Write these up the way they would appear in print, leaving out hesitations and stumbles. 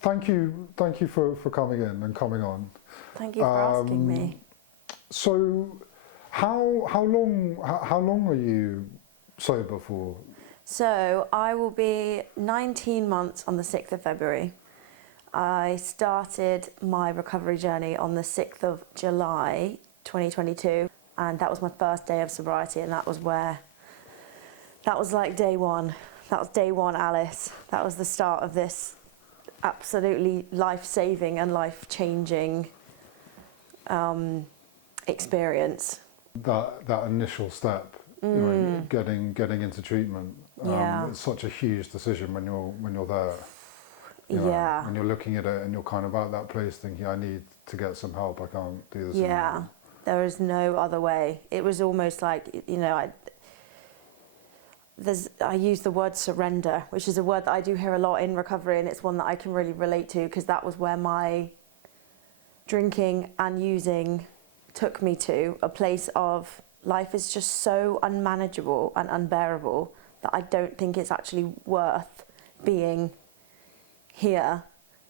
thank you for coming in and coming on. Thank you for asking me. So, how long are you sober for? So I will be 19 months on the 6th of February. I started my recovery journey on the 6th of July 2022, and that was my first day of sobriety, and that was like day one. That was day one, Alice. That was the start of this absolutely life-saving and life-changing experience. That initial step, you know, getting into treatment. It's such a huge decision when you're there. You know, when you're looking at it and you're kind of at that place thinking, I need to get some help. I can't do this anymore. There is no other way. It was almost like, you know, I use the word surrender, which is a word that I do hear a lot in recovery, and it's one that I can really relate to, because that was where my drinking and using took me to, a place of life is just so unmanageable and unbearable that I don't think it's actually worth being here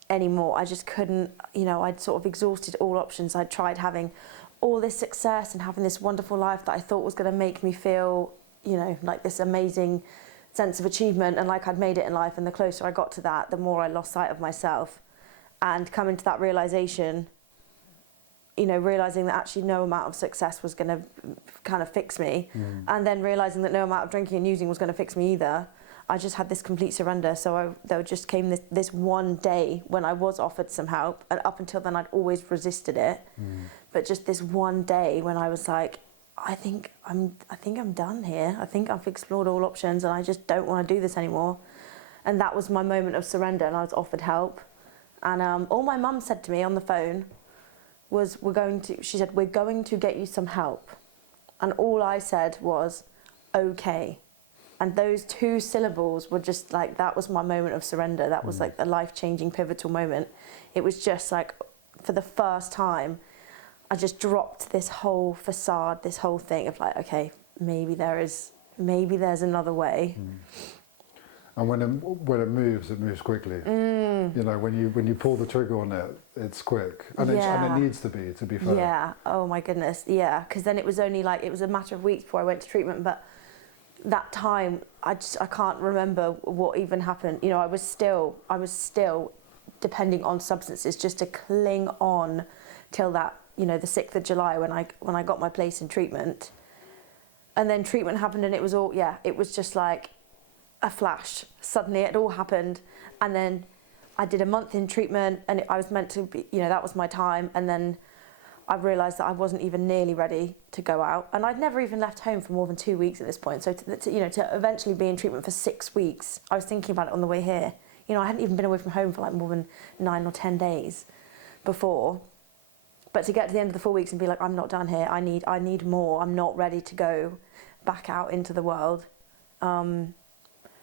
anymore. I just couldn't, you know, I'd sort of exhausted all options. I'd tried having all this success and having this wonderful life that I thought was going to make me feel, you know, like this amazing sense of achievement and like I'd made it in life. And the closer I got to that, the more I lost sight of myself. And coming to that realization, you know, realizing that actually no amount of success was going to kind of fix me, and then realizing that no amount of drinking and using was going to fix me either, I just had this complete surrender. So there just came this one day when I was offered some help, and up until then I'd always resisted it. But just this one day when I was like, I think I'm done here. I think I've explored all options and I just don't want to do this anymore. And that was my moment of surrender, and I was offered help. And all my mum said to me on the phone was, she said, we're going to get you some help. And all I said was, okay. And those two syllables were just like, that was my moment of surrender. That was like the life-changing, pivotal moment. It was just like, for the first time, I just dropped this whole facade, this whole thing of like, okay, maybe there's another way. And when it moves quickly. You know, when you pull the trigger on it, it's quick, and it needs to be fair. Yeah. Oh my goodness. Yeah. Because then it was only like, it was a matter of weeks before I went to treatment, but that time I can't remember what even happened. You know, I was still depending on substances just to cling on till that, you know, the 6th of July when I got my place in treatment. And then treatment happened, and it was all, it was just like a flash. Suddenly it all happened, and then I did a month in treatment, and I was meant to be, you know, that was my time, and then I realised that I wasn't even nearly ready to go out, and I'd never even left home for more than 2 weeks at this point. So to eventually be in treatment for 6 weeks, I was thinking about it on the way here. You know, I hadn't even been away from home for like more than 9 or 10 days before. But to get to the end of the 4 weeks and be like, I'm not done here. I need more. I'm not ready to go back out into the world.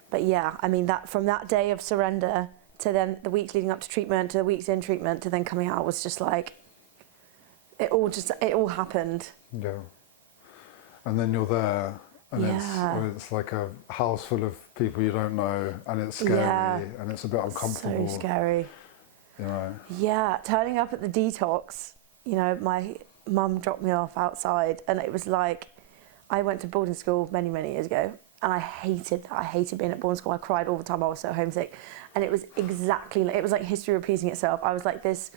But yeah, I mean, that from that day of surrender to then the weeks leading up to treatment, to the weeks in treatment, to then coming out was just like, it all happened. Yeah. And then you're there, and it's like a house full of people you don't know, and it's scary, and it's a bit uncomfortable. So scary. You know. Yeah, turning up at the detox, you know, my mum dropped me off outside, and it was like, I went to boarding school many, many years ago, and I hated that. I hated being at boarding school. I cried all the time. I was so homesick. And it was like history repeating itself. I was like this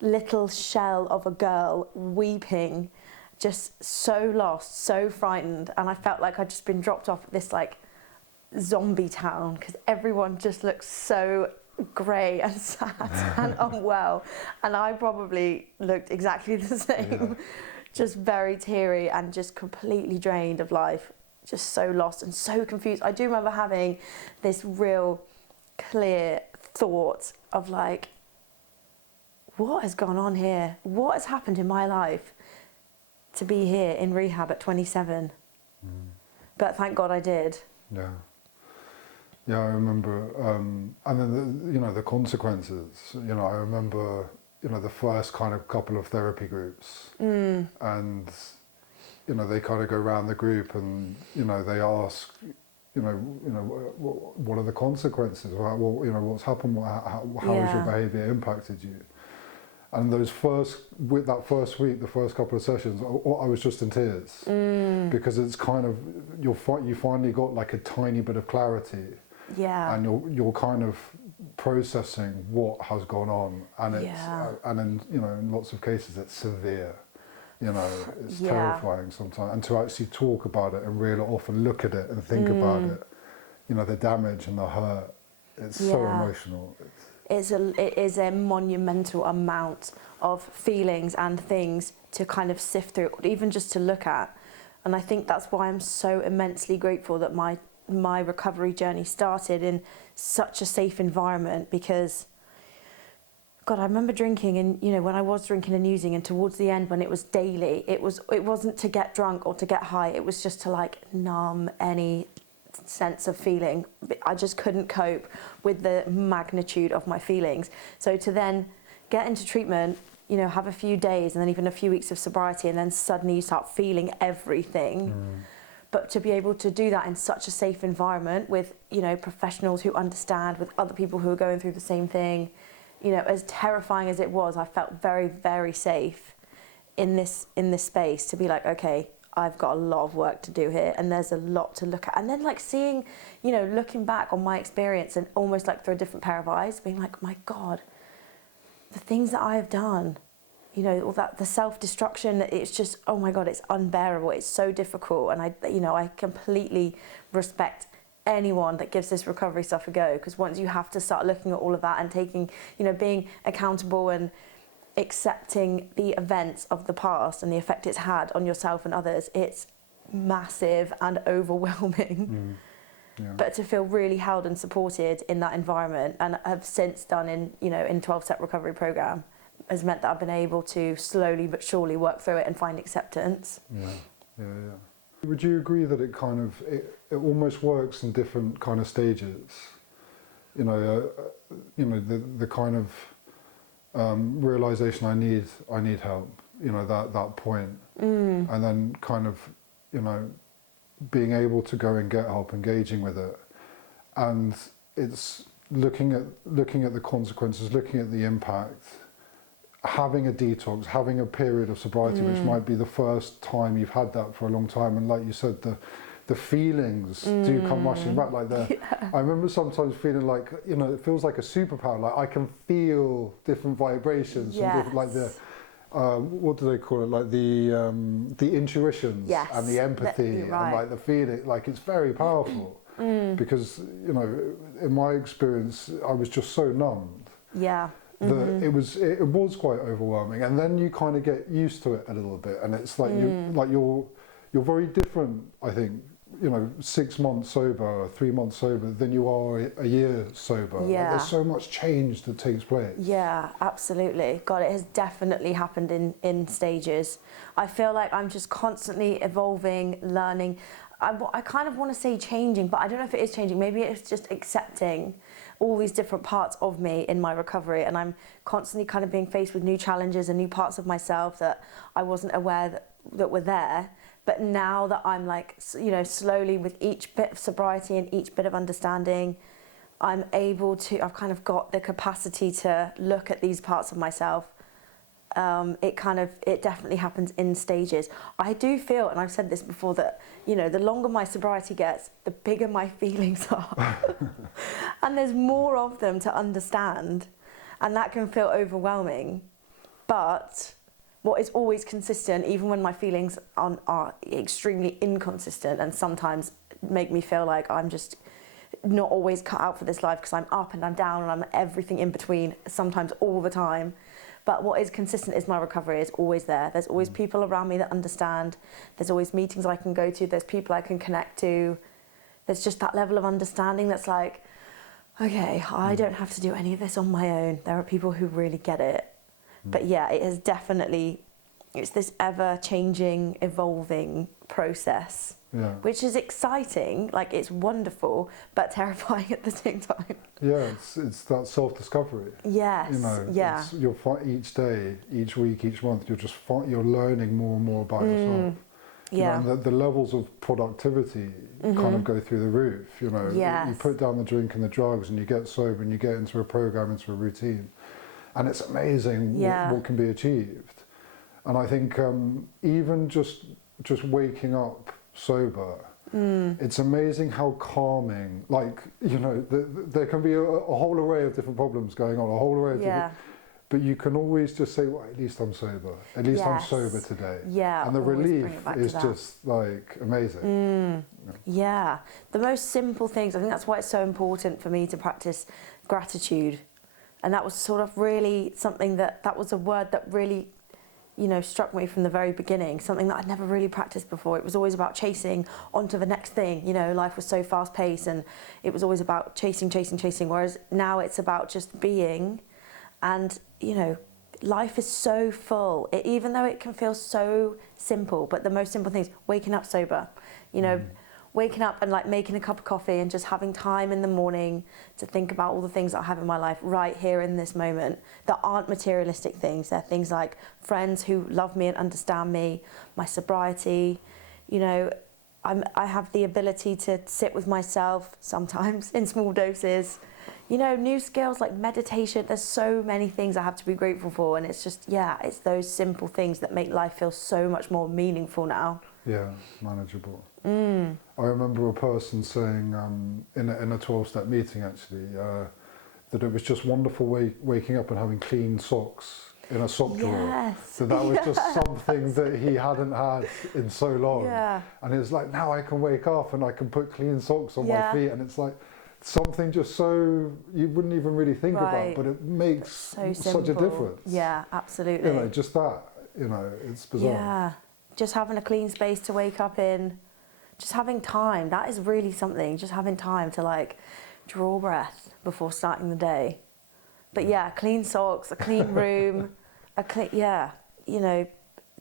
little shell of a girl weeping, just so lost, so frightened. And I felt like I'd just been dropped off at this like zombie town, because everyone just looked so grey and sad and unwell. And I probably looked exactly the same, just very teary and just completely drained of life. Just so lost and so confused. I do remember having this real clear thought of like, what has gone on here? What has happened in my life to be here in rehab at 27? But thank God I did. Yeah. Yeah, I remember, and then the consequences. You know, I remember, you know, the first kind of couple of therapy groups, and you know, they kind of go around the group and, you know, they ask, what are the consequences? What's happened? How has your behaviour impacted you? And that first week, the first couple of sessions, I was just in tears because it's kind of you finally got like a tiny bit of clarity, and you're kind of processing what has gone on, and it's and in lots of cases it's severe. It's terrifying sometimes, and to actually talk about it and really often look at it and think about it, the damage and the hurt, it's so emotional. It is a monumental amount of feelings and things to kind of sift through, even just to look at. And I think that's why I'm so immensely grateful that my recovery journey started in such a safe environment, because God, I remember drinking, and when I was drinking and using, and towards the end when it was daily, it wasn't to get drunk or to get high, it was just to like numb any sense of feeling. I just couldn't cope with the magnitude of my feelings. So to then get into treatment, have a few days and then even a few weeks of sobriety, and then suddenly you start feeling everything. But to be able to do that in such a safe environment with professionals who understand, with other people who are going through the same thing, as terrifying as it was, I felt very, very safe in this space to be like, okay, I've got a lot of work to do here, and there's a lot to look at. And then like seeing, looking back on my experience and almost like through a different pair of eyes, being like, my God, the things that I have done, all that, the self-destruction, it's just, oh my God, it's unbearable. It's so difficult. And I completely respect anyone that gives this recovery stuff a go, because once you have to start looking at all of that and taking, being accountable and accepting the events of the past and the effect it's had on yourself and others, it's massive and overwhelming. But to feel really held and supported in that environment, and have since done in 12-step recovery program, has meant that I've been able to slowly but surely work through it and find acceptance. Would you agree that it kind of it almost works in different kind of stages? The kind of realization I need help, that point, and then kind of being able to go and get help, engaging with it, and it's looking at the consequences, looking at the impact, having a detox, having a period of sobriety, which might be the first time you've had that for a long time, and like you said, the feelings do come rushing back. Like I remember sometimes feeling like it feels like a superpower. Like I can feel different vibrations, from different, like the what do they call it? Like the intuitions and the empathy and like the feeling. Like it's very powerful because in my experience, I was just so numbed. That it was quite overwhelming, and then you kind of get used to it a little bit, and it's like you're very different. I think 6 months sober, 3 months sober, than you are a year sober. Like, there's so much change that takes place. Yeah, absolutely. God, it has definitely happened in stages. I feel like I'm just constantly evolving, learning. I kind of want to say changing, but I don't know if it is changing. Maybe it's just accepting all these different parts of me in my recovery, and I'm constantly kind of being faced with new challenges and new parts of myself that I wasn't aware that were there. But now that I'm like, slowly with each bit of sobriety and each bit of understanding, I'm able to, I've kind of got the capacity to look at these parts of myself. It definitely happens in stages. I do feel, and I've said this before, that, the longer my sobriety gets, the bigger my feelings are. And there's more of them to understand. And that can feel overwhelming. But what is always consistent, even when my feelings are extremely inconsistent and sometimes make me feel like I'm just not always cut out for this life, because I'm up and I'm down and I'm everything in between, sometimes all the time. But what is consistent is my recovery is always there. There's always people around me that understand. There's always meetings I can go to. There's people I can connect to. There's just that level of understanding that's like, okay, I don't have to do any of this on my own. There are people who really get it. But yeah, it is definitely, it's this ever-changing, evolving process, which is exciting. Like, it's wonderful, but terrifying at the same time. Yeah, it's that self-discovery. Yes, you'll find each day, each week, each month, you're learning more and more about yourself. Yeah. You know, and the levels of productivity kind of go through the roof. You know, Yes. you put down the drink and the drugs, and you get sober, and you get into a program, into a routine, and it's amazing what can be achieved. And I think even just waking up sober, it's amazing how calming. Like, you know, there can be a whole array of different problems going on, a whole array of different. But you can always just say, well, at least I'm sober. At least I'm sober today. Yeah. And the relief is just like amazing. Yeah. The most simple things. I think that's why it's so important for me to practice gratitude. And that was sort of really something that was a word that really, you know, struck me from the very beginning. Something that I'd never really practiced before. It was always about chasing onto the next thing. You know, life was so fast paced and it was always about chasing. Whereas now it's about just being. And, you know, life is so full, even though it can feel so simple, but the most simple things, waking up sober, you know, waking up and like making a cup of coffee and just having time in the morning to think about all the things that I have in my life right here in this moment that aren't materialistic things. They're things like friends who love me and understand me, my sobriety, you know, I have the ability to sit with myself sometimes in small doses. You know, new skills like meditation, there's so many things I have to be grateful for, and it's just, it's those simple things that make life feel so much more meaningful now. Yeah, manageable. I remember a person saying in a 12-step meeting actually, that it was just wonderful waking up and having clean socks in a sock drawer. So that was just something that he hadn't had in so long. And it was like, now I can wake up and I can put clean socks on my feet, and it's like, something just so you wouldn't even really think about, but it makes such a difference. Yeah, absolutely. You know, just that, you know, it's bizarre. Yeah, just having a clean space to wake up in, just having time, that is really something, just having time to like draw breath before starting the day. But yeah, clean socks, a clean room, you know,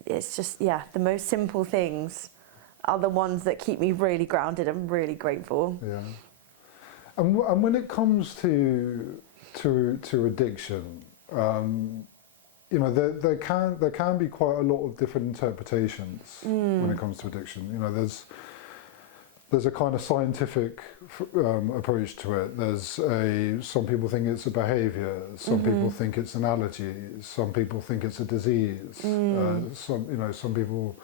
it's just, the most simple things are the ones that keep me really grounded and really grateful. Yeah. And when it comes to addiction, you know, there can be quite a lot of different interpretations when it comes to addiction. You know, there's a kind of scientific approach to it. Some people think it's a behaviour. Some people think it's an allergy. Some people think it's a disease. Some people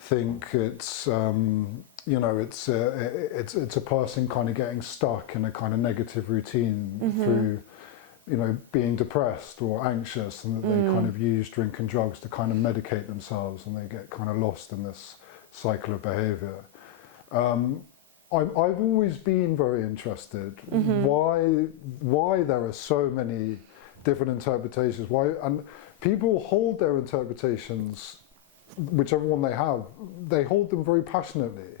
think it's you know, it's a person kind of getting stuck in a kind of negative routine through, you know, being depressed or anxious, and that they kind of use drink and drugs to kind of medicate themselves, and they get kind of lost in this cycle of behaviour. I've always been very interested why there are so many different interpretations. Why, and people hold their interpretations, whichever one they hold them very passionately.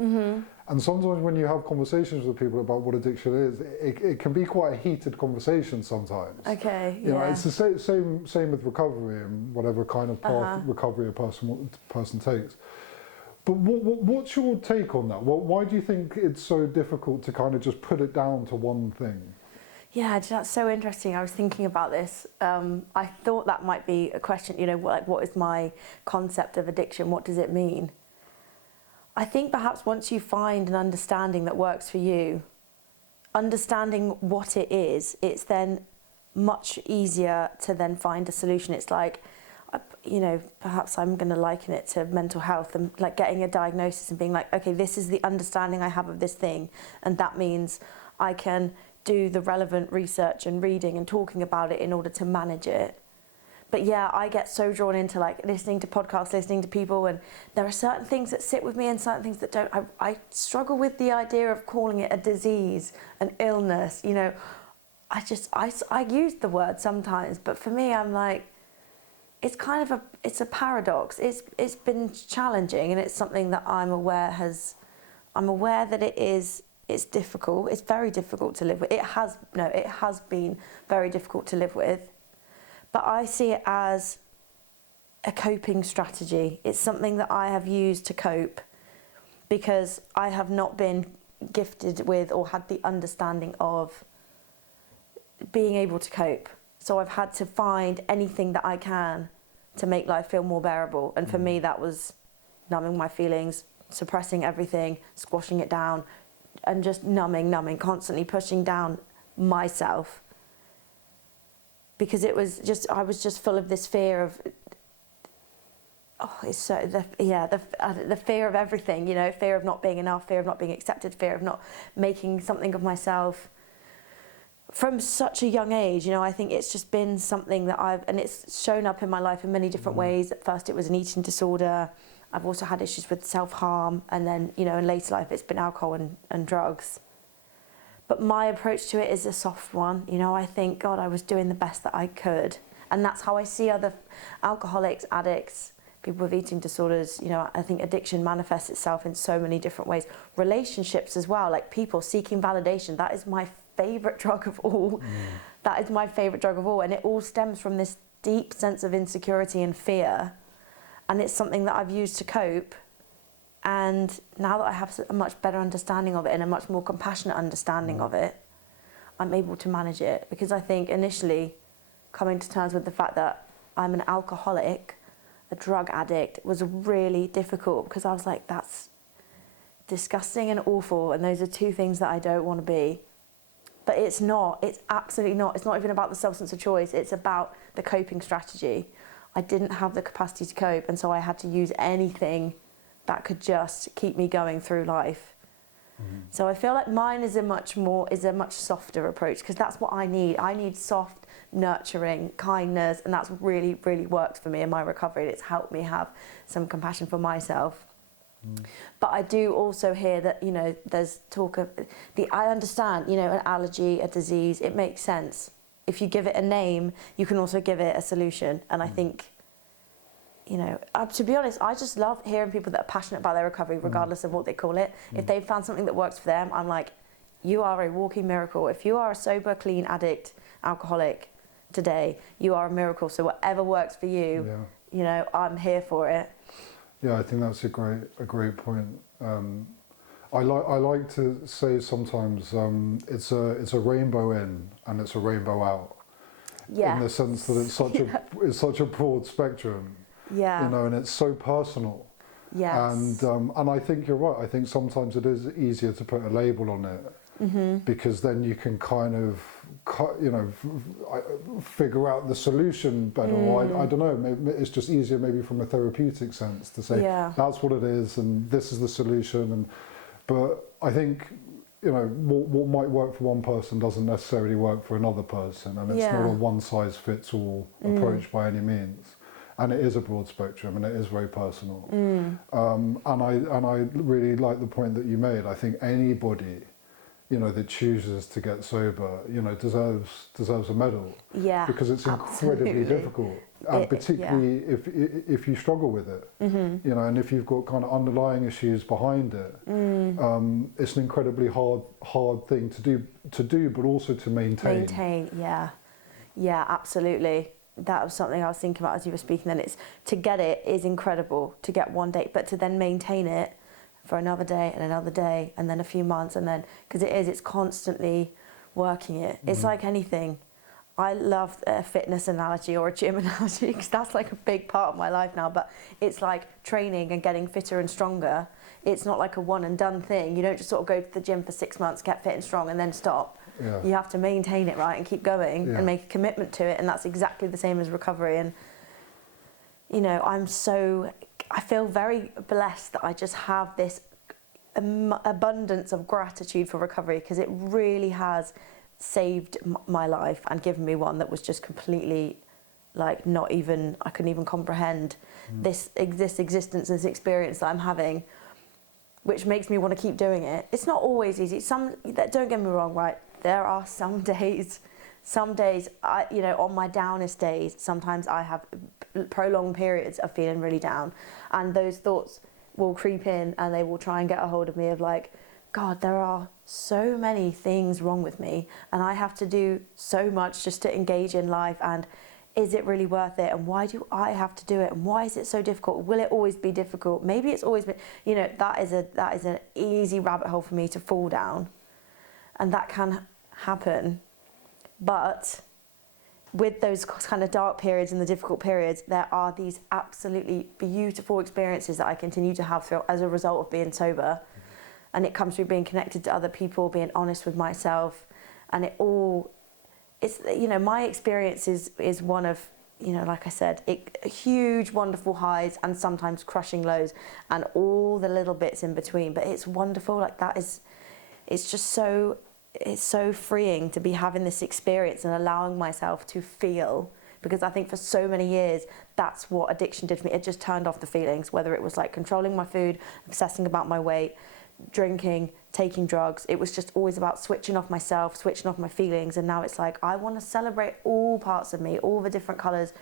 And sometimes when you have conversations with people about what addiction is, it can be quite a heated conversation sometimes. Okay, you know, it's the same with recovery and whatever kind of path recovery a person takes. But what's your take on that? Why do you think it's so difficult to kind of just put it down to one thing? Yeah, that's so interesting. I was thinking about this. I thought that might be a question, you know, what is my concept of addiction? What does it mean? I think perhaps once you find an understanding that works for you, understanding what it is, it's then much easier to then find a solution. It's like, you know, perhaps I'm going to liken it to mental health and like getting a diagnosis and being like, okay, this is the understanding I have of this thing. And that means I can do the relevant research and reading and talking about it in order to manage it. But yeah, I get so drawn into like listening to podcasts, listening to people, and there are certain things that sit with me and certain things that don't. I struggle with the idea of calling it a disease, an illness, you know. I use the word sometimes, but for me, I'm like, it's kind of it's a paradox. It's been challenging, and it's something that I'm aware that it's difficult. It's very difficult to live with. It has been very difficult to live with. But I see it as a coping strategy. It's something that I have used to cope because I have not been gifted with or had the understanding of being able to cope. So I've had to find anything that I can to make life feel more bearable. And for me, that was numbing my feelings, suppressing everything, squashing it down, and just numbing, constantly pushing down myself. Because I was just full of this fear of, the fear of everything, you know, fear of not being enough, fear of not being accepted, fear of not making something of myself. From such a young age, you know, I think it's just been something that and it's shown up in my life in many different ways. At first it was an eating disorder. I've also had issues with self-harm, and then, you know, in later life it's been alcohol and drugs. But my approach to it is a soft one. You know, I think, God, I was doing the best that I could. And that's how I see other alcoholics, addicts, people with eating disorders. You know, I think addiction manifests itself in so many different ways. Relationships as well, like people seeking validation. That is my favourite drug of all. That is my favourite drug of all. And it all stems from this deep sense of insecurity and fear. And it's something that I've used to cope. And now that I have a much better understanding of it and a much more compassionate understanding of it, I'm able to manage it. Because I think initially coming to terms with the fact that I'm an alcoholic, a drug addict, was really difficult, because I was like, that's disgusting and awful, and those are two things that I don't want to be. But it's not. It's absolutely not. It's not even about the substance of choice. It's about the coping strategy. I didn't have the capacity to cope, and so I had to use anything that could just keep me going through life. So I feel like mine is a much softer approach, because that's what I need. I need soft, nurturing, kindness, and that's really, really worked for me in my recovery. It's helped me have some compassion for myself. But I do also hear that, you know, there's talk of I understand, you know, an allergy, a disease, it makes sense. If you give it a name, you can also give it a solution. And I think, you know, to be honest, I just love hearing people that are passionate about their recovery, regardless of what they call it. If they've found something that works for them, I'm like, you are a walking miracle. If you are a sober, clean addict, alcoholic today, you are a miracle. So whatever works for you, you know, I'm here for it. Yeah, I think that's a great point. I like to say sometimes it's a rainbow in and it's a rainbow out. Yeah. In the sense that it's such a broad spectrum. Yeah. You know, and it's so personal. Yes. And I think you're right. I think sometimes it is easier to put a label on it, because then you can kind of, you know, figure out the solution better. Or I don't know, maybe it's just easier maybe from a therapeutic sense to say, that's what it is and this is the solution. But I think, you know, what might work for one person doesn't necessarily work for another person, and it's not a one-size-fits-all approach by any means. And it is a broad spectrum, and it is very personal. And I really like the point that you made. I think anybody, you know, that chooses to get sober, you know, deserves a medal. Yeah, because it's incredibly difficult, particularly if you struggle with it. You know, and if you've got kind of underlying issues behind it, it's an incredibly hard thing to do, but also to maintain. Yeah, absolutely. That was something I was thinking about as you were speaking. Then it's to get it is incredible, to get one day, but to then maintain it for another day and another day and then a few months, and then because it's constantly working it. It's like anything. I love a fitness analogy or a gym analogy, because that's like a big part of my life now, but it's like training and getting fitter and stronger. It's not like a one and done thing. You don't just sort of go to the gym for 6 months, get fit and strong, and then stop. You have to maintain it, right, and keep going and make a commitment to it, and that's exactly the same as recovery. And, you know, I feel very blessed that I just have this abundance of gratitude for recovery, because it really has saved my life and given me one that was just completely, like, I couldn't even comprehend this existence, this experience that I'm having, which makes me want to keep doing it. It's not always easy. Don't get me wrong, right? There are some days, you know, on my downest days, sometimes I have prolonged periods of feeling really down, and those thoughts will creep in and they will try and get a hold of me of like, God, there are so many things wrong with me and I have to do so much just to engage in life, and is it really worth it, and why do I have to do it, and why is it so difficult? Will it always be difficult? Maybe it's always been, you know, that is an easy rabbit hole for me to fall down, and that can happen. But with those kind of dark periods and the difficult periods, there are these absolutely beautiful experiences that I continue to have through, as a result of being sober. And it comes through being connected to other people, being honest with myself. And it's, you know, my experience is one of, you know, like I said, huge, wonderful highs and sometimes crushing lows and all the little bits in between. But it's wonderful, like it's just so, it's so freeing to be having this experience and allowing myself to feel, because I think for so many years, that's what addiction did for me. It just turned off the feelings, whether it was like controlling my food, obsessing about my weight, drinking, taking drugs. It was just always about switching off myself, switching off my feelings. And now it's like, I want to celebrate all parts of me, all the different colours.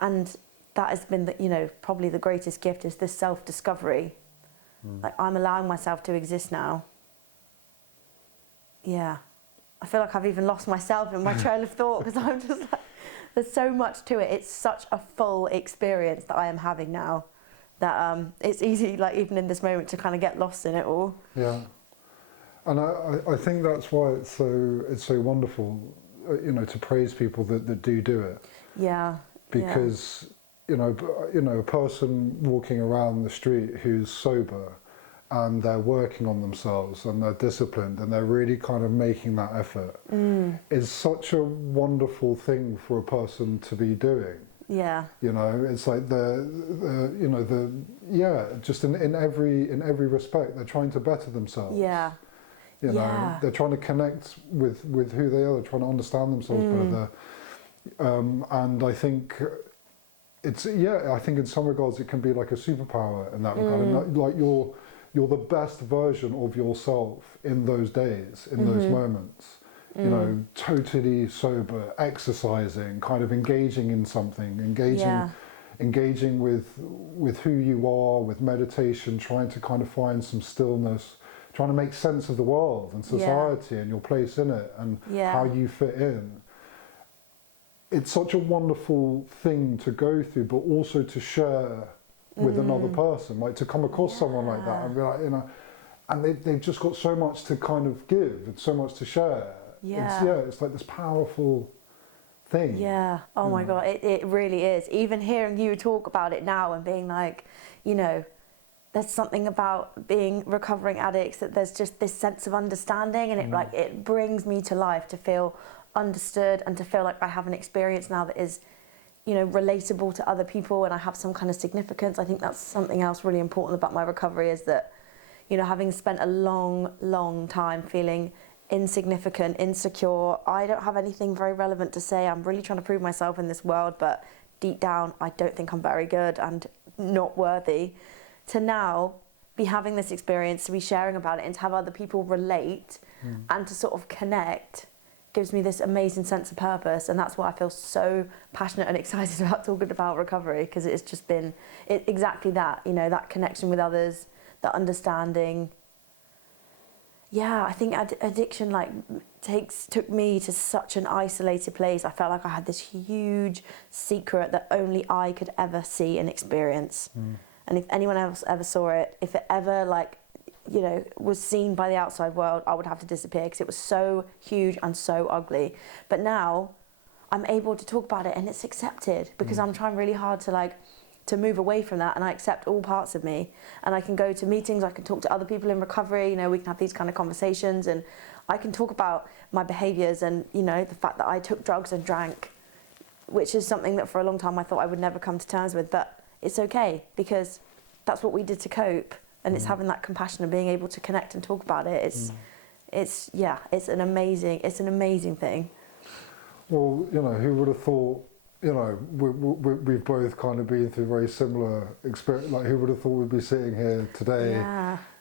And that has been, the, you know, probably the greatest gift is this self-discovery. Like, I'm allowing myself to exist now. Yeah. I feel like I've even lost myself in my trail of thought, because I'm just like, there's so much to it. It's such a full experience that I am having now, that it's easy, like even in this moment, to kind of get lost in it all. Yeah, and I think that's why it's so wonderful, you know, to praise people that do it. Yeah. Because you know, a person walking around the street who's sober, and they're working on themselves and they're disciplined and they're really kind of making that effort, is such a wonderful thing for a person to be doing. Yeah. You know, it's like just in every respect, they're trying to better themselves. Yeah. You know, they're trying to connect with who they are, they're trying to understand themselves better. And I think I think in some regards it can be like a superpower in that regard. And like you're the best version of yourself in those days, in those moments. You know, totally sober, exercising, kind of engaging in something, engaging with who you are, with meditation, trying to kind of find some stillness, trying to make sense of the world and society and your place in it and how you fit in. It's such a wonderful thing to go through, but also to share with another person, like to come across someone like that and be like, you know, and they've just got so much to kind of give and so much to share. It's like this powerful thing. Yeah. Oh my God, it really is. Even hearing you talk about it now and being like, you know, there's something about being recovering addicts that there's just this sense of understanding, and it brings me to life to feel understood and to feel like I have an experience now that is, you know, relatable to other people, and I have some kind of significance. I think that's something else really important about my recovery, is that, you know, having spent a long time feeling insignificant, insecure, I don't have anything very relevant to say, I'm really trying to prove myself in this world, but deep down I don't think I'm very good and not worthy, to now be having this experience, to be sharing about it and to have other people relate and to sort of connect, gives me this amazing sense of purpose. And that's why I feel so passionate and excited about talking about recovery, because it's just been exactly that, you know, that connection with others, that understanding. Yeah, I think addiction like took me to such an isolated place. I felt like I had this huge secret that only I could ever see and experience. And if anyone else ever saw it, if it ever like, you know, was seen by the outside world, I would have to disappear, because it was so huge and so ugly. But now I'm able to talk about it and it's accepted, because I'm trying really hard to move away from that, and I accept all parts of me, and I can go to meetings, I can talk to other people in recovery, you know, we can have these kind of conversations, and I can talk about my behaviours and, you know, the fact that I took drugs and drank, which is something that for a long time I thought I would never come to terms with, but it's okay, because that's what we did to cope, and it's having that compassion and being able to connect and talk about it. It's an amazing thing. Well, you know, who would have thought, you know, we've both kind of been through very similar experience. Like, who would have thought we'd be sitting here today,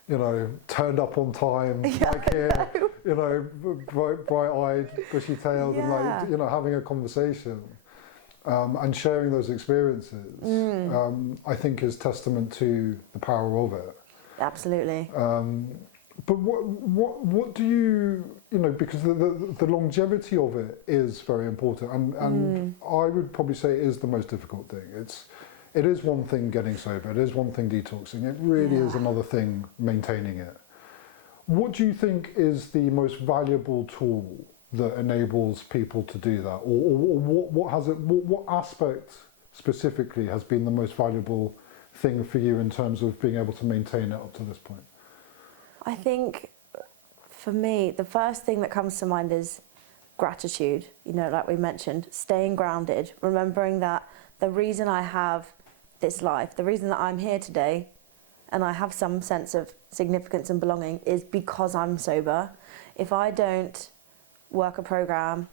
you know, turned up on time, like here, you know, bright-eyed, bushy-tailed, and like, you know, having a conversation and sharing those experiences, I think is testament to the power of it. Absolutely. But what do you know, because the longevity of it is very important, and I would probably say it is the most difficult thing. It is one thing getting sober, it is one thing detoxing, it really is another thing maintaining it. What do you think is the most valuable tool that enables people to do that, or what aspect specifically has been the most valuable thing for you in terms of being able to maintain it up to this point? I think for me, the first thing that comes to mind is gratitude, like we mentioned, staying grounded, remembering that the reason I have this life, the reason that I'm here today, and I have some sense of significance and belonging, is because I'm sober. If I don't work a program,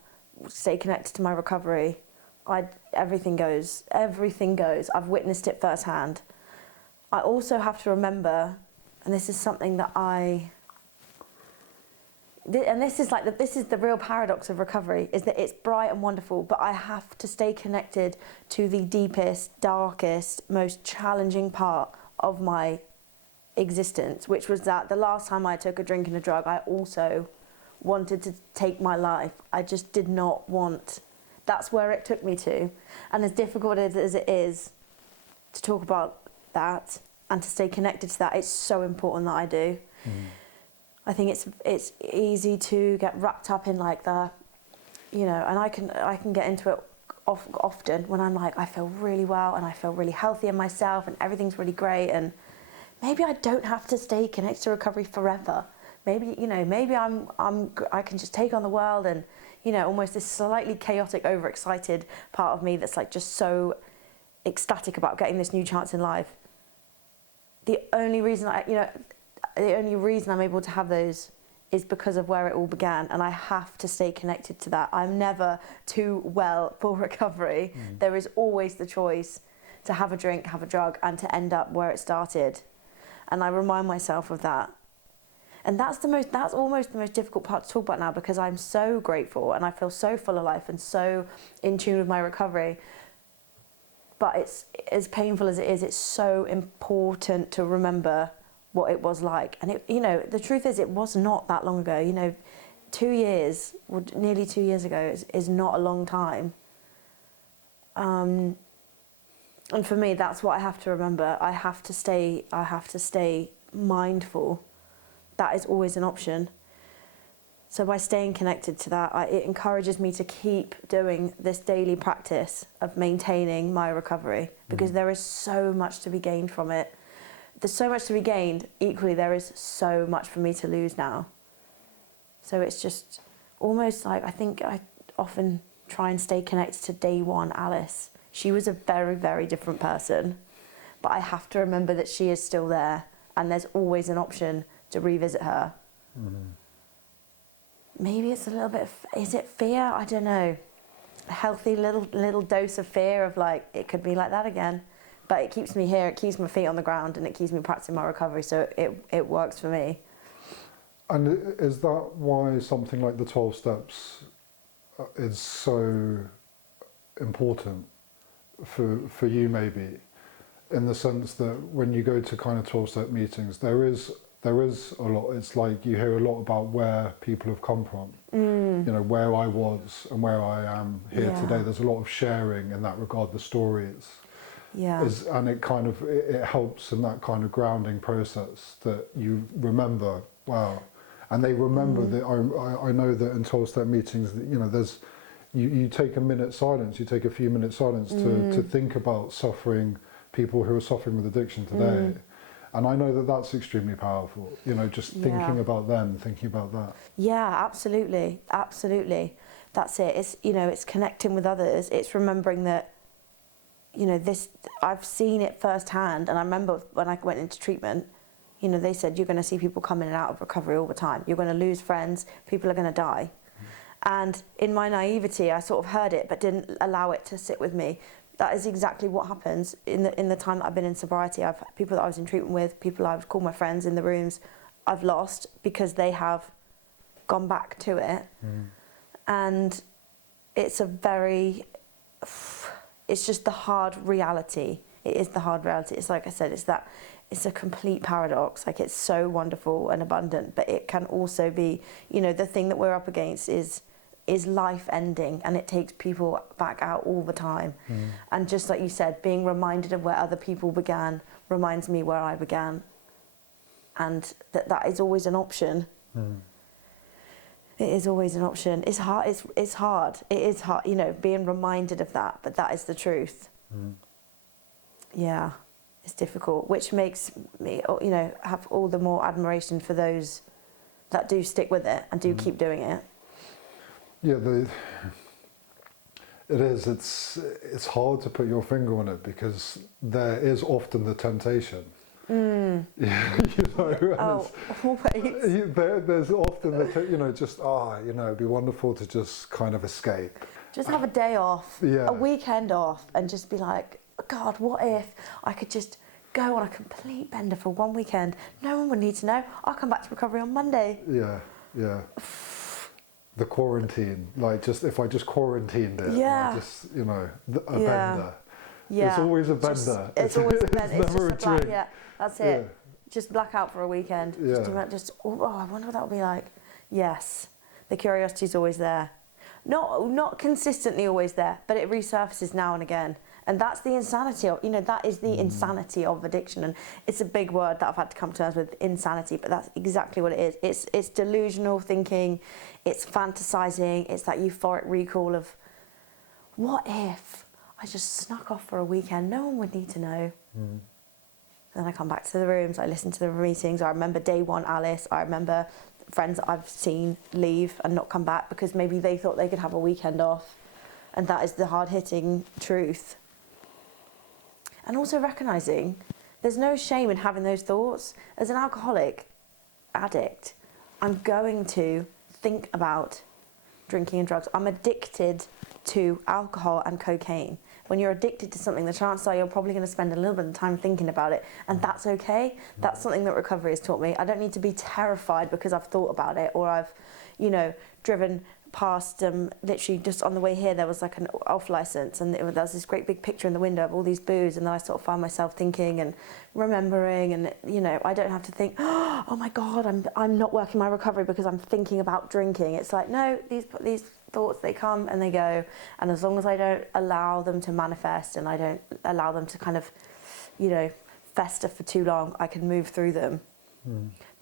stay connected to my recovery, everything goes. I've witnessed it firsthand. I also have to remember, and this is something that this is the real paradox of recovery, is that it's bright and wonderful, but I have to stay connected to the deepest, darkest, most challenging part of my existence, which was that the last time I took a drink and a drug, I also wanted to take my life. I just did not want. That's where it took me to. And as difficult as it is to talk about that and to stay connected to that, it's so important that I do. I think it's easy to get wrapped up in like the, and I can get into it often when I'm like, I feel really well and I feel really healthy in myself and everything's really great, and maybe I don't have to stay connected to recovery forever. Maybe I can just take on the world, and almost this slightly chaotic, overexcited part of me that's like just so ecstatic about getting this new chance in life. The only reason I'm able to have those is because of where it all began, and I have to stay connected to that. I'm never too well for recovery. There is always the choice to have a drink, have a drug, and to end up where it started. And I remind myself of that. And that's almost the most difficult part to talk about now, because I'm so grateful and I feel so full of life and so in tune with my recovery. But it's as painful as it is, it's so important to remember what it was like. And the truth is, it was not that long ago. 2 years, nearly 2 years ago, is not a long time. And for me, that's what I have to remember. I have to stay mindful. That is always an option. So by staying connected to that, it encourages me to keep doing this daily practice of maintaining my recovery, because there is so much to be gained from it. There's so much to be gained. Equally, there is so much for me to lose now. So it's just almost like, I think I often try and stay connected to day one Alice. She was a very, very different person, but I have to remember that she is still there, and there's always an option to revisit her. Maybe it's a little bit of, is it fear? I don't know. A healthy little dose of fear of like, it could be like that again. But it keeps me here, it keeps my feet on the ground, and it keeps me practicing my recovery, so it works for me. And is that why something like the 12 steps is so important for you, maybe, in the sense that when you go to kind of 12-step meetings, there is a lot. It's like you hear a lot about where people have come from, where I was and where I am here today. There's a lot of sharing in that regard, the stories. And it helps in that kind of grounding process that you remember, wow. And they remember that I know that in 12-step meetings, there's you take a minute silence, you take a few minutes silence to think about people who are suffering with addiction today. And I know that that's extremely powerful, just thinking about them, thinking about that. Yeah, absolutely. That's it. It's, it's connecting with others. It's remembering that, I've seen it firsthand. And I remember when I went into treatment, they said, you're going to see people come in and out of recovery all the time. You're going to lose friends. People are going to die. And in my naivety, I sort of heard it, but didn't allow it to sit with me. That is exactly what happens in the time that I've been in sobriety. I've people that I was in treatment with, people I would call my friends in the rooms, I've lost because they have gone back to it. And it's it's just the hard reality. It is the hard reality. It's like I said, it's a complete paradox. Like, it's so wonderful and abundant, but it can also be, the thing that we're up against is life ending, and it takes people back out all the time. And just like you said, being reminded of where other people began reminds me where I began, and that is always an option. It is always an option. It's hard. It's hard. It is hard, you know, being reminded of that, but that is the truth. Yeah, it's difficult, which makes me, you know, have all the more admiration for those that do stick with it and do keep doing it. Yeah, it is. It's hard to put your finger on it because there is often the temptation. Yeah, you know. Always. There's often the, you know, just you know, it'd be wonderful to just kind of escape. Just have a day off, Yeah. a weekend off, and just be like, God, what if I could just go on a complete bender for one weekend? No one would need to know. I'll come back to recovery on Monday. Yeah, yeah. The quarantine, like just if I just quarantined it, Yeah. and I just, you know, a bender. Yeah. It's always a bender. It's always a bender. It's never just a drink. yeah, that's it. Yeah. Just black out for a weekend. Yeah. I wonder what that would be like. Yes, the curiosity's always there. Not consistently always there, but it resurfaces now and again. And that's the insanity of, you know, that is the insanity of addiction. And it's a big word that I've had to come to terms with, insanity, but that's exactly what it is. It's delusional thinking, it's fantasizing, it's that euphoric recall of, what if I just snuck off for a weekend? No one would need to know. Then I come back to the rooms, I listen to the meetings, I remember day one Alice, I remember friends that I've seen leave and not come back because maybe they thought they could have a weekend off. And that is the hard-hitting truth. And also recognising there's no shame in having those thoughts. As an alcoholic addict, I'm going to think about drinking and drugs. I'm addicted to alcohol and cocaine. When you're addicted to something, the chances are you're probably going to spend a little bit of time thinking about it, and that's okay. That's something that recovery has taught me. I don't need to be terrified because I've thought about it or I've, you know, driven past, literally just on the way here there was like an off license and there was this great big picture in the window of all these booze, and then I sort of found myself thinking and remembering, and you know, I don't have to think, oh my God, I'm not working my recovery because I'm thinking about drinking. It's like, no, these thoughts, they come and they go, and as long as I don't allow them to manifest and I don't allow them to kind of, you know, fester for too long, I can move through them.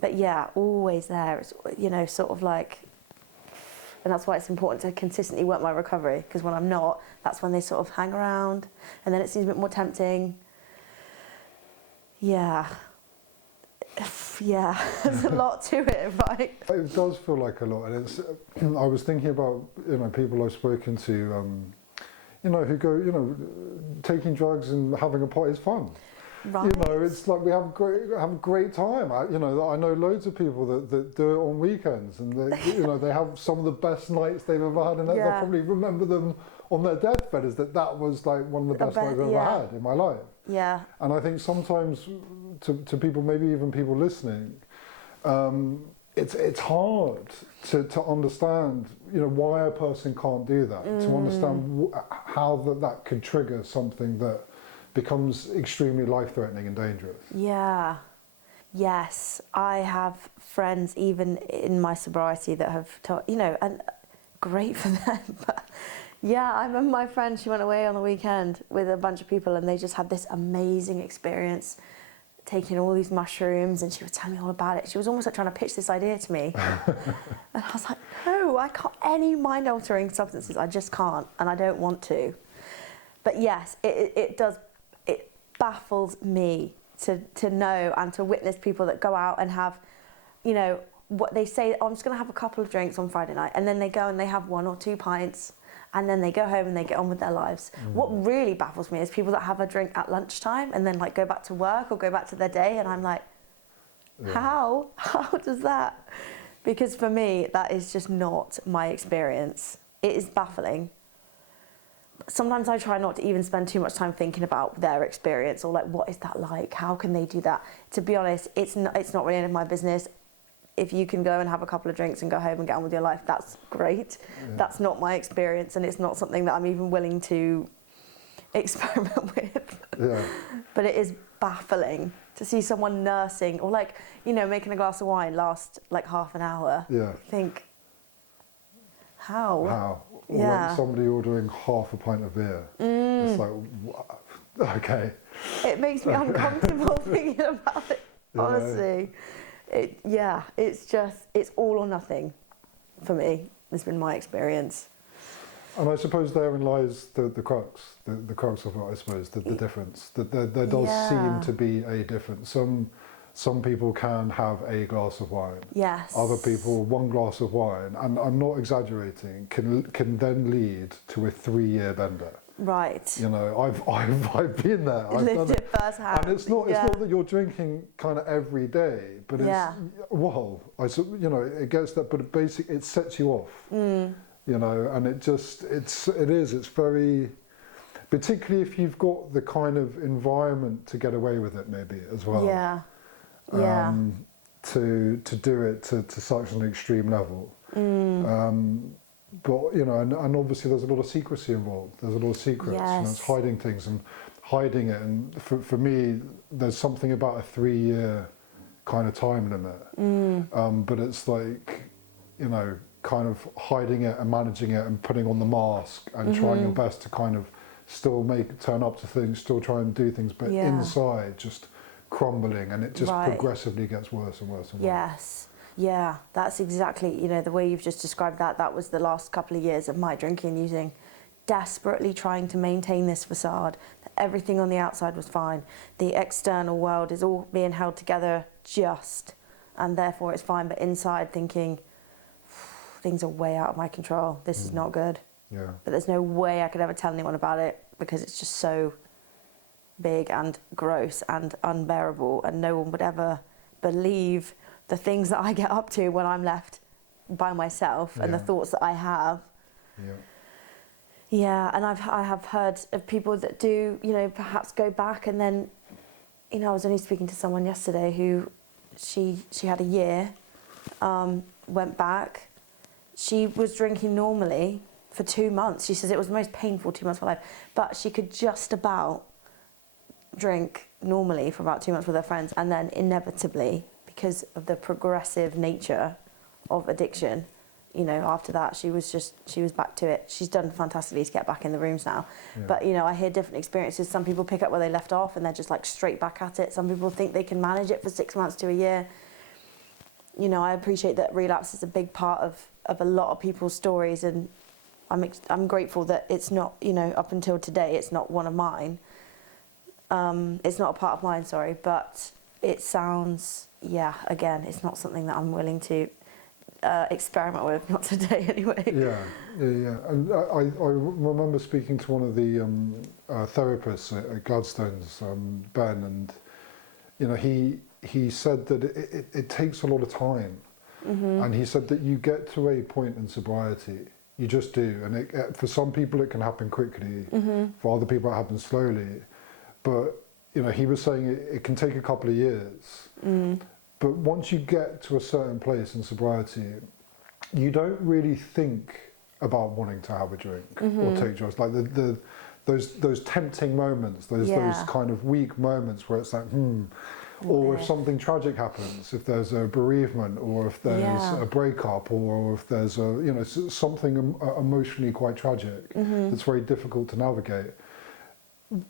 But yeah, always there. It's, you know, sort of like, and that's why it's important to consistently work my recovery, because when I'm not, that's when they sort of hang around, and then it seems a bit more tempting. Yeah. Yeah, there's a lot to it, right? It does feel like a lot, and it's. I was thinking about, you know, people I've spoken to, you know, who go, you know, taking drugs and having a party is fun. Right. You know, it's like we have a great time. You know, I know loads of people that do it on weekends, and they, you know, they have some of the best nights they've ever had, and they'll probably remember them on their deathbed as that was like one of the best nights I've ever had in my life. Yeah. And I think sometimes to people, maybe even people listening, it's hard to understand, you know, why a person can't do that, to understand how that could trigger something that becomes extremely life-threatening and dangerous. Yeah. Yes, I have friends even in my sobriety that have told, you know, and great for them, but yeah, I remember my friend, she went away on the weekend with a bunch of people and they just had this amazing experience taking all these mushrooms, and she was telling me all about it. She was almost like trying to pitch this idea to me. And I was like, no, I can't, any mind-altering substances, I just can't, and I don't want to. But yes, it baffles me to know and to witness people that go out and have, you know, what they say, oh, I'm just going to have a couple of drinks on Friday night, and then they go and they have 1 or 2 pints, and then they go home and they get on with their lives. What really baffles me is people that have a drink at lunchtime and then like go back to work or go back to their day, and I'm like, how does that? Because for me, that is just not my experience. It is baffling. Sometimes I try not to even spend too much time thinking about their experience or like, what is that like? How can they do that? To be honest, it's not really any of my business. If you can go and have a couple of drinks and go home and get on with your life, that's great. Yeah. That's not my experience, and it's not something that I'm even willing to experiment with. Yeah. But it is baffling to see someone nursing or like, you know, making a glass of wine last like half an hour. Yeah. Think, how? Or like somebody ordering half a pint of beer. It's like, what? Okay. It makes me uncomfortable thinking about it, honestly. It's all or nothing. for me. It's been my experience. And I suppose therein lies the crux, the crux of it, I suppose, the difference. That there does seem to be a difference. Some people can have a glass of wine. Yes. Other people, one glass of wine, and I'm not exaggerating, can then lead to a 3-year bender. Right. You know, I've been there. I've lived done it firsthand. And it's not that you're drinking kind of every day, but it's it gets that, but it sets you off. You know, and it's very, particularly if you've got the kind of environment to get away with it, maybe as well. Yeah. To do it to such an extreme level. But you know, and obviously there's a lot of secrecy involved. There's a lot of secrets. Yes. You know, it's hiding things and hiding it. And for me, there's something about a 3-year kind of time limit. But it's like, you know, kind of hiding it and managing it and putting on the mask and trying your best to kind of still turn up to things, still try and do things, but inside just crumbling, and it just progressively gets worse and worse and worse. Yes. Yeah, that's exactly, you know, the way you've just described that. That was the last couple of years of my drinking and using, desperately trying to maintain this facade. That everything on the outside was fine. The external world is all being held together and therefore it's fine. But inside thinking, things are way out of my control. This is not good. Yeah. But there's no way I could ever tell anyone about it because it's just so big and gross and unbearable, and no one would ever believe the things that I get up to when I'm left by myself and the thoughts that I have. Yeah, and I have heard of people that do, you know, perhaps go back and then, you know, I was only speaking to someone yesterday who she had a year, went back. She was drinking normally for 2 months. She says it was the most painful 2 months of her life, but she could just about drink normally for about 2 months with her friends, and then inevitably, because of the progressive nature of addiction, you know, after that she was back to it. She's done fantastically to get back in the rooms now. But you know, I hear different experiences. Some people pick up where they left off and they're just like straight back at it. Some people think they can manage it for 6 months to a year. You know, I appreciate that relapse is a big part of a lot of people's stories, and I'm grateful that it's not, you know, up until today it's not one of mine. It's not a part of mine, sorry, but it sounds, again, it's not something that I'm willing to experiment with, not today anyway. Yeah. And I remember speaking to one of the therapists at Gladstone's, Ben, and you know, he said that it takes a lot of time, and he said that you get to a point in sobriety, you just do, and for some people it can happen quickly, for other people it happens slowly. But you know, he was saying it can take a couple of years. But once you get to a certain place in sobriety, you don't really think about wanting to have a drink or take drugs. Like those tempting moments, those kind of weak moments where it's like, or if something tragic happens, if there's a bereavement, or if there's a breakup, or if there's something emotionally quite tragic that's very difficult to navigate.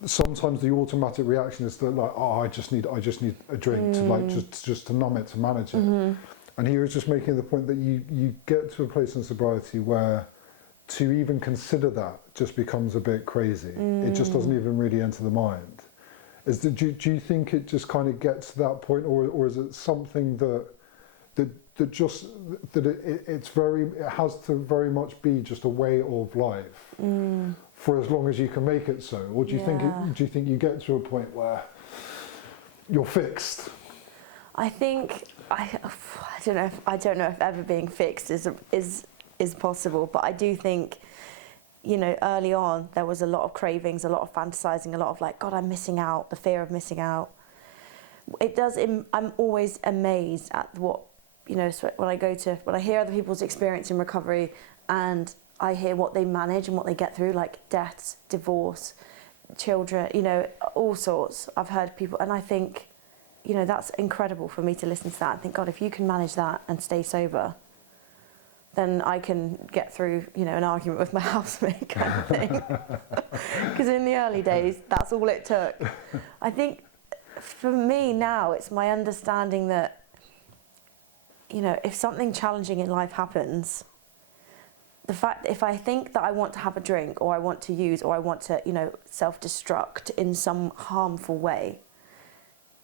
Sometimes the automatic reaction is that, like, oh, I just need a drink to, like, just to numb it, to manage it. And he was just making the point that you get to a place in sobriety where to even consider that just becomes a bit crazy. It just doesn't even really enter the mind. Do you think it just kind of gets to that point, or is it something that it has to very much be just a way of life for as long as you can make it so, or do you think you get to a point where you're fixed? I think I don't know if ever being fixed is possible, but I do think, you know, early on there was a lot of cravings, a lot of fantasizing, a lot of like, God, I'm missing out, the fear of missing out. I'm always amazed at what, you know, when I hear other people's experience in recovery, and I hear what they manage and what they get through, like deaths, divorce, children, you know, all sorts. I've heard people, and I think, you know, that's incredible for me to listen to that and think, God, if you can manage that and stay sober, then I can get through, you know, an argument with my housemate kind of thing. Because in the early days, that's all it took. I think for me now, it's my understanding that, you know, if something challenging in life happens, the fact that if I think that I want to have a drink, or I want to use, or I want to, you know, self-destruct in some harmful way,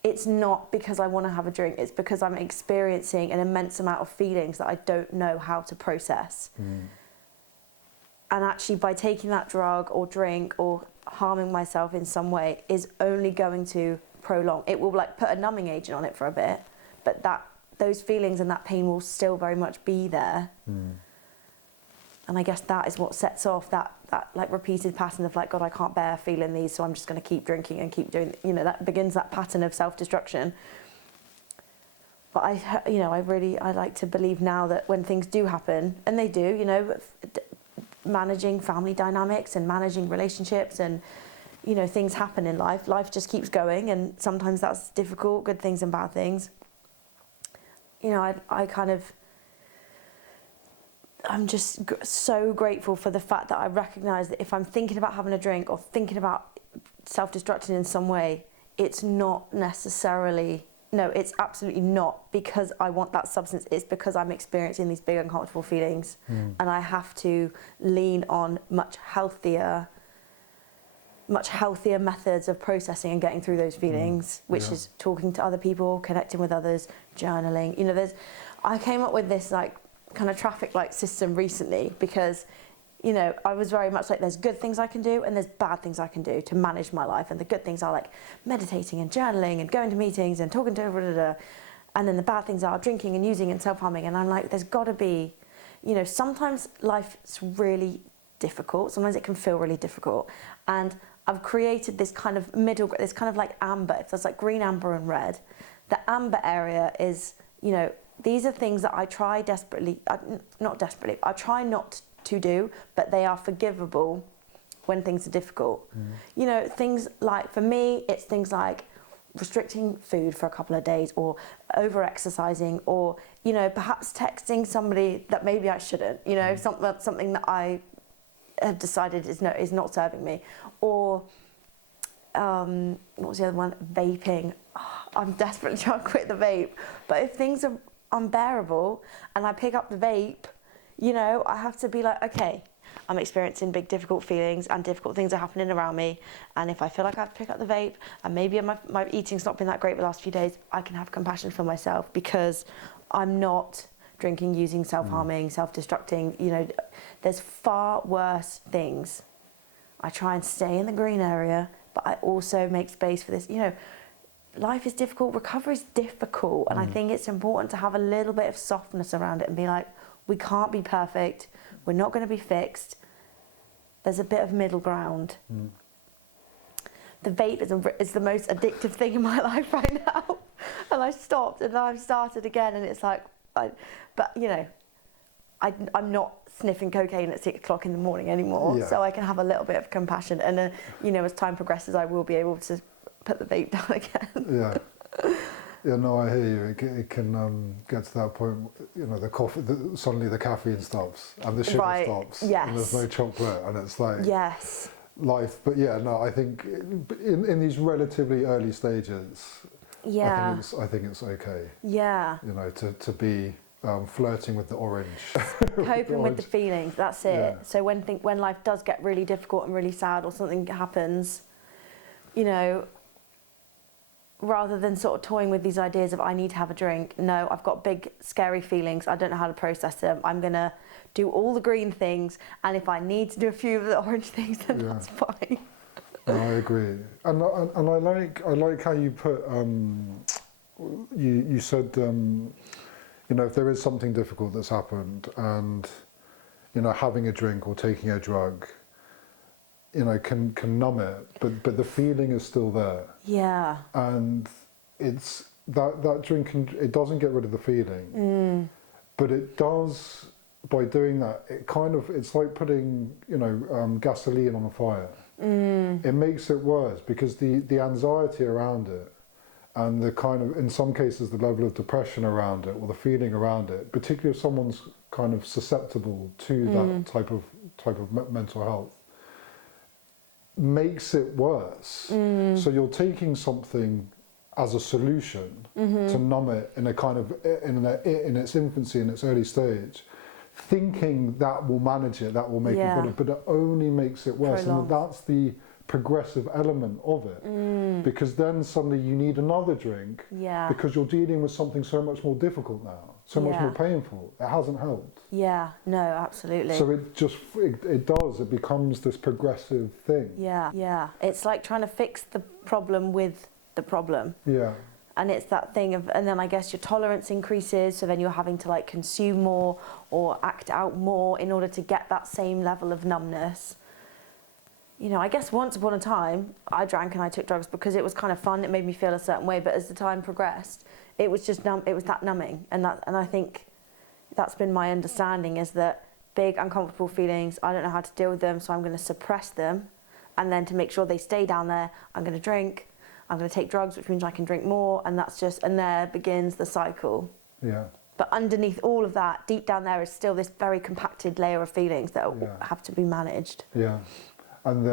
it's not because I want to have a drink, it's because I'm experiencing an immense amount of feelings that I don't know how to process. And actually, by taking that drug or drink or harming myself in some way is only going to prolong. It will like put a numbing agent on it for a bit, but those feelings and that pain will still very much be there. And I guess that is what sets off that like repeated pattern of like, God, I can't bear feeling these, so I'm just going to keep drinking and keep doing, you know, that begins that pattern of self-destruction. But I like to believe now that when things do happen, and they do, you know, managing family dynamics and managing relationships, and, you know, things happen in life. Life just keeps going, and sometimes that's difficult, good things and bad things. You know, I'm just so grateful for the fact that I recognise that if I'm thinking about having a drink or thinking about self-destructing in some way, it's not necessarily, no, it's absolutely not because I want that substance. It's because I'm experiencing these big uncomfortable feelings, and I have to lean on much healthier methods of processing and getting through those feelings, which is talking to other people, connecting with others, journaling. You know, I came up with this like kind of traffic light system recently because, you know, I was very much like, there's good things I can do and there's bad things I can do to manage my life. And the good things are like meditating and journaling and going to meetings and talking to and then the bad things are drinking and using and self-harming. And I'm like, there's got to be, you know, sometimes life's really difficult. Sometimes it can feel really difficult. And I've created this kind of this kind of like amber. If there's like green, amber and red, the amber area is, you know, these are things that I try I try not to do, but they are forgivable when things are difficult. You know, things like, for me, it's things like restricting food for a couple of days, or over-exercising, or, you know, perhaps texting somebody that maybe I shouldn't, you know, something that I have decided is not serving me. Or, what was the other one? Vaping. Oh, I'm desperately trying to quit the vape. But if things are unbearable and I pick up the vape, you know, I have to be like, okay, I'm experiencing big difficult feelings and difficult things are happening around me, and if I feel like I have to pick up the vape and maybe my eating's not been that great the last few days, I can have compassion for myself because I'm not drinking, using, self-harming, self-destructing. You know, there's far worse things. I try and stay in the green area, but I also make space for this. You know, life is difficult, recovery is difficult, and I think it's important to have a little bit of softness around it and be like, we can't be perfect, we're not going to be fixed, there's a bit of middle ground. The vape is the most addictive thing in my life right now, and I stopped and now I've started again, and it's like, but you know, I'm not sniffing cocaine at 6 o'clock in the morning anymore, so I can have a little bit of compassion, and you know, as time progresses I will be able to put the vape down again. Yeah, no, I hear you. It can get to that point, you know, suddenly the caffeine stops and the sugar stops, and there's no chocolate, and it's like life. But yeah, no, I think in these relatively early stages, I think it's okay. Yeah, you know, to be flirting with the orange, coping with the feelings. That's it. Yeah. So when life does get really difficult and really sad, or something happens, you know, rather than sort of toying with these ideas of I need to have a drink, no, I've got big scary feelings, I don't know how to process them, I'm gonna do all the green things, and if I need to do a few of the orange things, then that's fine. No, I agree, and I like how you put you said you know, if there is something difficult that's happened, and you know, having a drink or taking a drug, you know, can numb it, but the feeling is still there. Yeah. And it's that drinking, it doesn't get rid of the feeling, but it does, by doing that, it's like putting, you know, gasoline on a fire. It makes it worse because the anxiety around it, and the kind of, in some cases, the level of depression around it, or the feeling around it, particularly if someone's kind of susceptible to that type of mental health, makes it worse. So you're taking something as a solution to numb it in a kind of in its infancy, in its early stage, thinking that will manage it, that will make it better, but it only makes it worse. And that's the progressive element of it, because then suddenly you need another drink, because you're dealing with something so much more difficult now, so much more painful. It hasn't helped. Yeah, no, absolutely. So it becomes this progressive thing. Yeah. It's like trying to fix the problem with the problem. Yeah. And it's that thing of, and then I guess your tolerance increases, so then you're having to like consume more or act out more in order to get that same level of numbness. You know, I guess once upon a time, I drank and I took drugs because it was kind of fun, it made me feel a certain way, but as the time progressed, it was just it was that numbing. And I think that's been my understanding, is that big uncomfortable feelings, I don't know how to deal with them, so I'm going to suppress them, and then to make sure they stay down there, I'm going to drink, I'm going to take drugs, which means I can drink more, and and there begins the cycle. Yeah. But underneath all of that, deep down there is still this very compacted layer of feelings that have to be managed. Yeah. And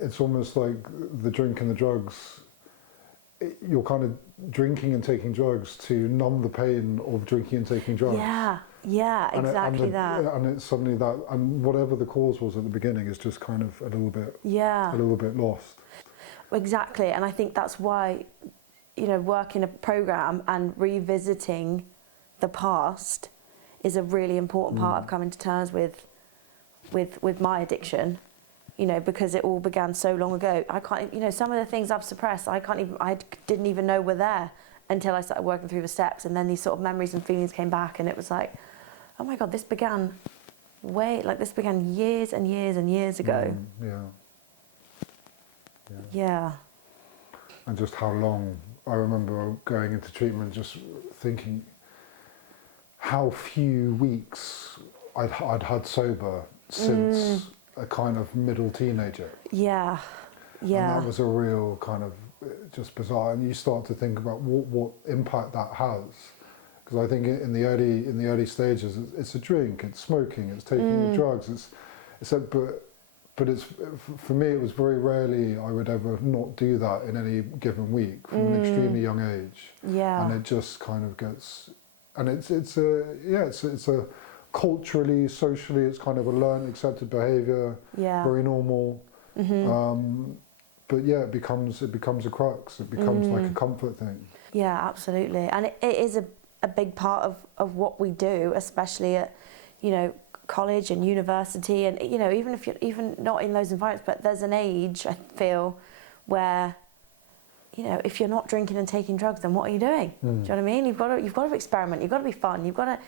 it's almost like the drink and the drugs, you're kind of drinking and taking drugs to numb the pain of drinking and taking drugs. Yeah, exactly that. And it's suddenly that, and whatever the cause was at the beginning is just kind of a little bit lost. Exactly, and I think that's why, you know, working a program and revisiting the past is a really important part of coming to terms with my addiction. You know, because it all began so long ago. I can't, you know, some of the things I've suppressed, I didn't even know were there until I started working through the steps, and then these sort of memories and feelings came back, and it was like, oh my God, this began years and years and years ago. Yeah. And just how long, I remember going into treatment just thinking how few weeks I'd had sober since a kind of middle teenager. Yeah. And that was a real kind of just bizarre. And you start to think about what impact that has. Because I think in the early stages, it's a drink, it's smoking, it's taking the drugs. But it's, for me, it was very rarely I would ever not do that in any given week from an extremely young age. Yeah. And it just kind of gets, and it's a culturally, socially, it's kind of a learned, accepted behaviour, very normal. But yeah, it becomes a crux. It becomes like a comfort thing. Yeah, absolutely. And it is a big part of what we do, especially at, you know, college and university, and you know, even if you're even not in those environments, but there's an age, I feel, where, you know, if you're not drinking and taking drugs, then what are you doing? Do you know what I mean? You've got to experiment. You've got to be fun. You've got to,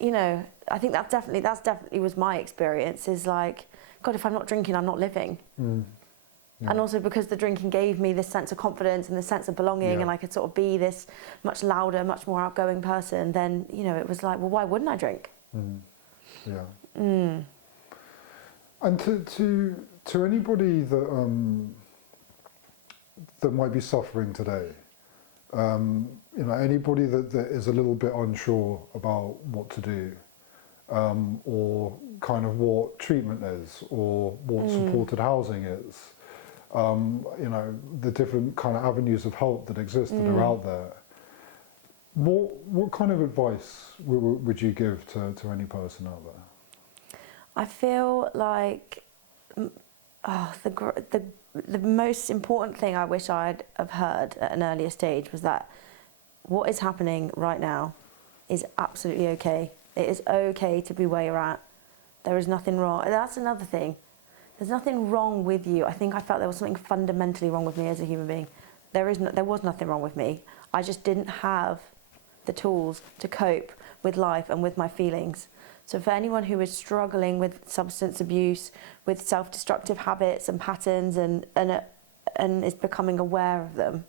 you know. I think that's definitely was my experience. Is like, God, if I'm not drinking, I'm not living. Yeah. And also because the drinking gave me this sense of confidence and this sense of belonging, and I could sort of be this much louder, much more outgoing person. Then, you know, it was like, well, why wouldn't I drink? Yeah. And to anybody that might be suffering today, you know, anybody that is a little bit unsure about what to do, or kind of what treatment is, or what supported housing is, you know, the different kind of avenues of help that exist that are out there. What kind of advice would you give to any person out there? I feel like the most important thing I wish I'd have heard at an earlier stage was that what is happening right now is absolutely okay. It is okay to be where you're at. There is nothing wrong. That's another thing. There's nothing wrong with you. I think I felt there was something fundamentally wrong with me as a human being. There was nothing wrong with me. I just didn't have the tools to cope with life and with my feelings. So for anyone who is struggling with substance abuse, with self-destructive habits and patterns, and is becoming aware of them,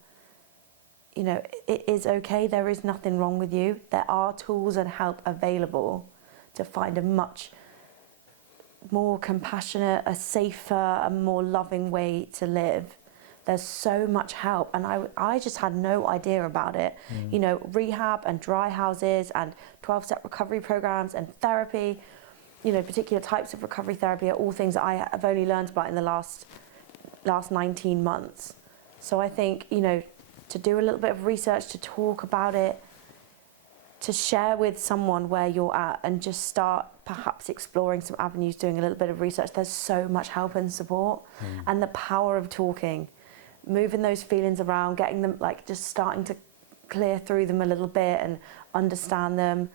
you know, it is okay. There is nothing wrong with you. There are tools and help available to find a much more compassionate, a safer, a more loving way to live. There's so much help, and I just had no idea about it. You know, rehab and dry houses and 12-step recovery programs and therapy, you know, particular types of recovery therapy are all things that I have only learned about in the last 19 months. So I think, you know, to do a little bit of research, to talk about it, to share with someone where you're at and just start perhaps exploring some avenues, doing a little bit of research. There's so much help and support, and the power of talking, moving those feelings around, getting them, like, just starting to clear through them a little bit and understand them.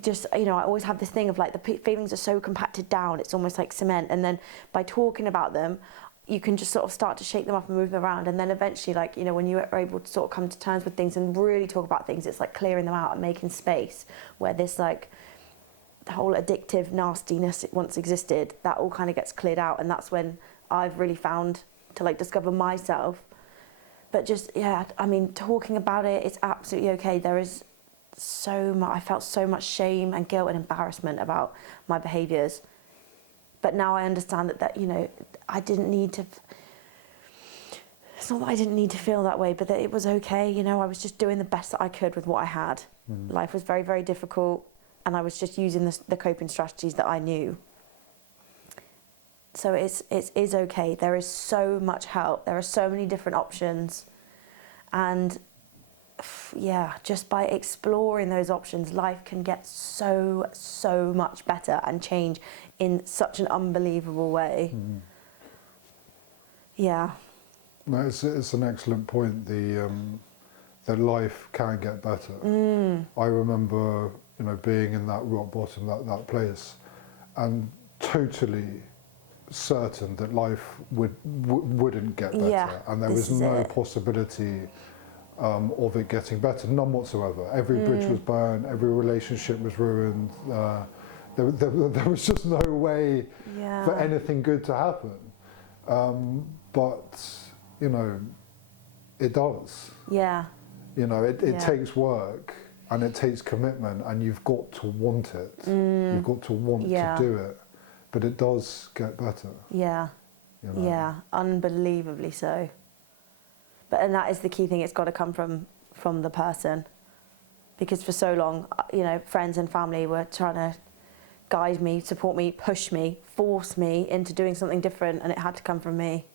Just, you know, I always have this thing of like the feelings are so compacted down, it's almost like cement, and then by talking about them, you can just sort of start to shake them up and move them around, and then eventually, like, you know, when you are able to sort of come to terms with things and really talk about things, it's like clearing them out and making space where this, like, the whole addictive nastiness once existed, that all kind of gets cleared out, and that's when I've really found to, like, discover myself. But just, yeah, I mean, talking about it, it's absolutely okay. There is so much, I felt so much shame and guilt and embarrassment about my behaviours. But now I understand that, you know, I didn't need to, it's not that I didn't need to feel that way, but that it was okay, you know, I was just doing the best that I could with what I had. Life was very, very difficult, and I was just using the coping strategies that I knew. So it is okay. There is so much help. There are so many different options. And yeah, just by exploring those options, life can get so, so much better and change in such an unbelievable way. Yeah. No, it's an excellent point. That life can get better. I remember, you know, being in that rock bottom, that place, and totally certain that life wouldn't get better, and there was no possibility of it getting better, none whatsoever. Every bridge was burned, every relationship was ruined. There was just no way for anything good to happen. But, you know, it does. Yeah. You know, it takes work and it takes commitment, and you've got to want it. You've got to want to do it. But it does get better. Yeah. You know? Yeah, unbelievably so. And that is the key thing, it's got to come from the person. Because for so long, you know, friends and family were trying to guide me, support me, push me, force me into doing something different, and it had to come from me.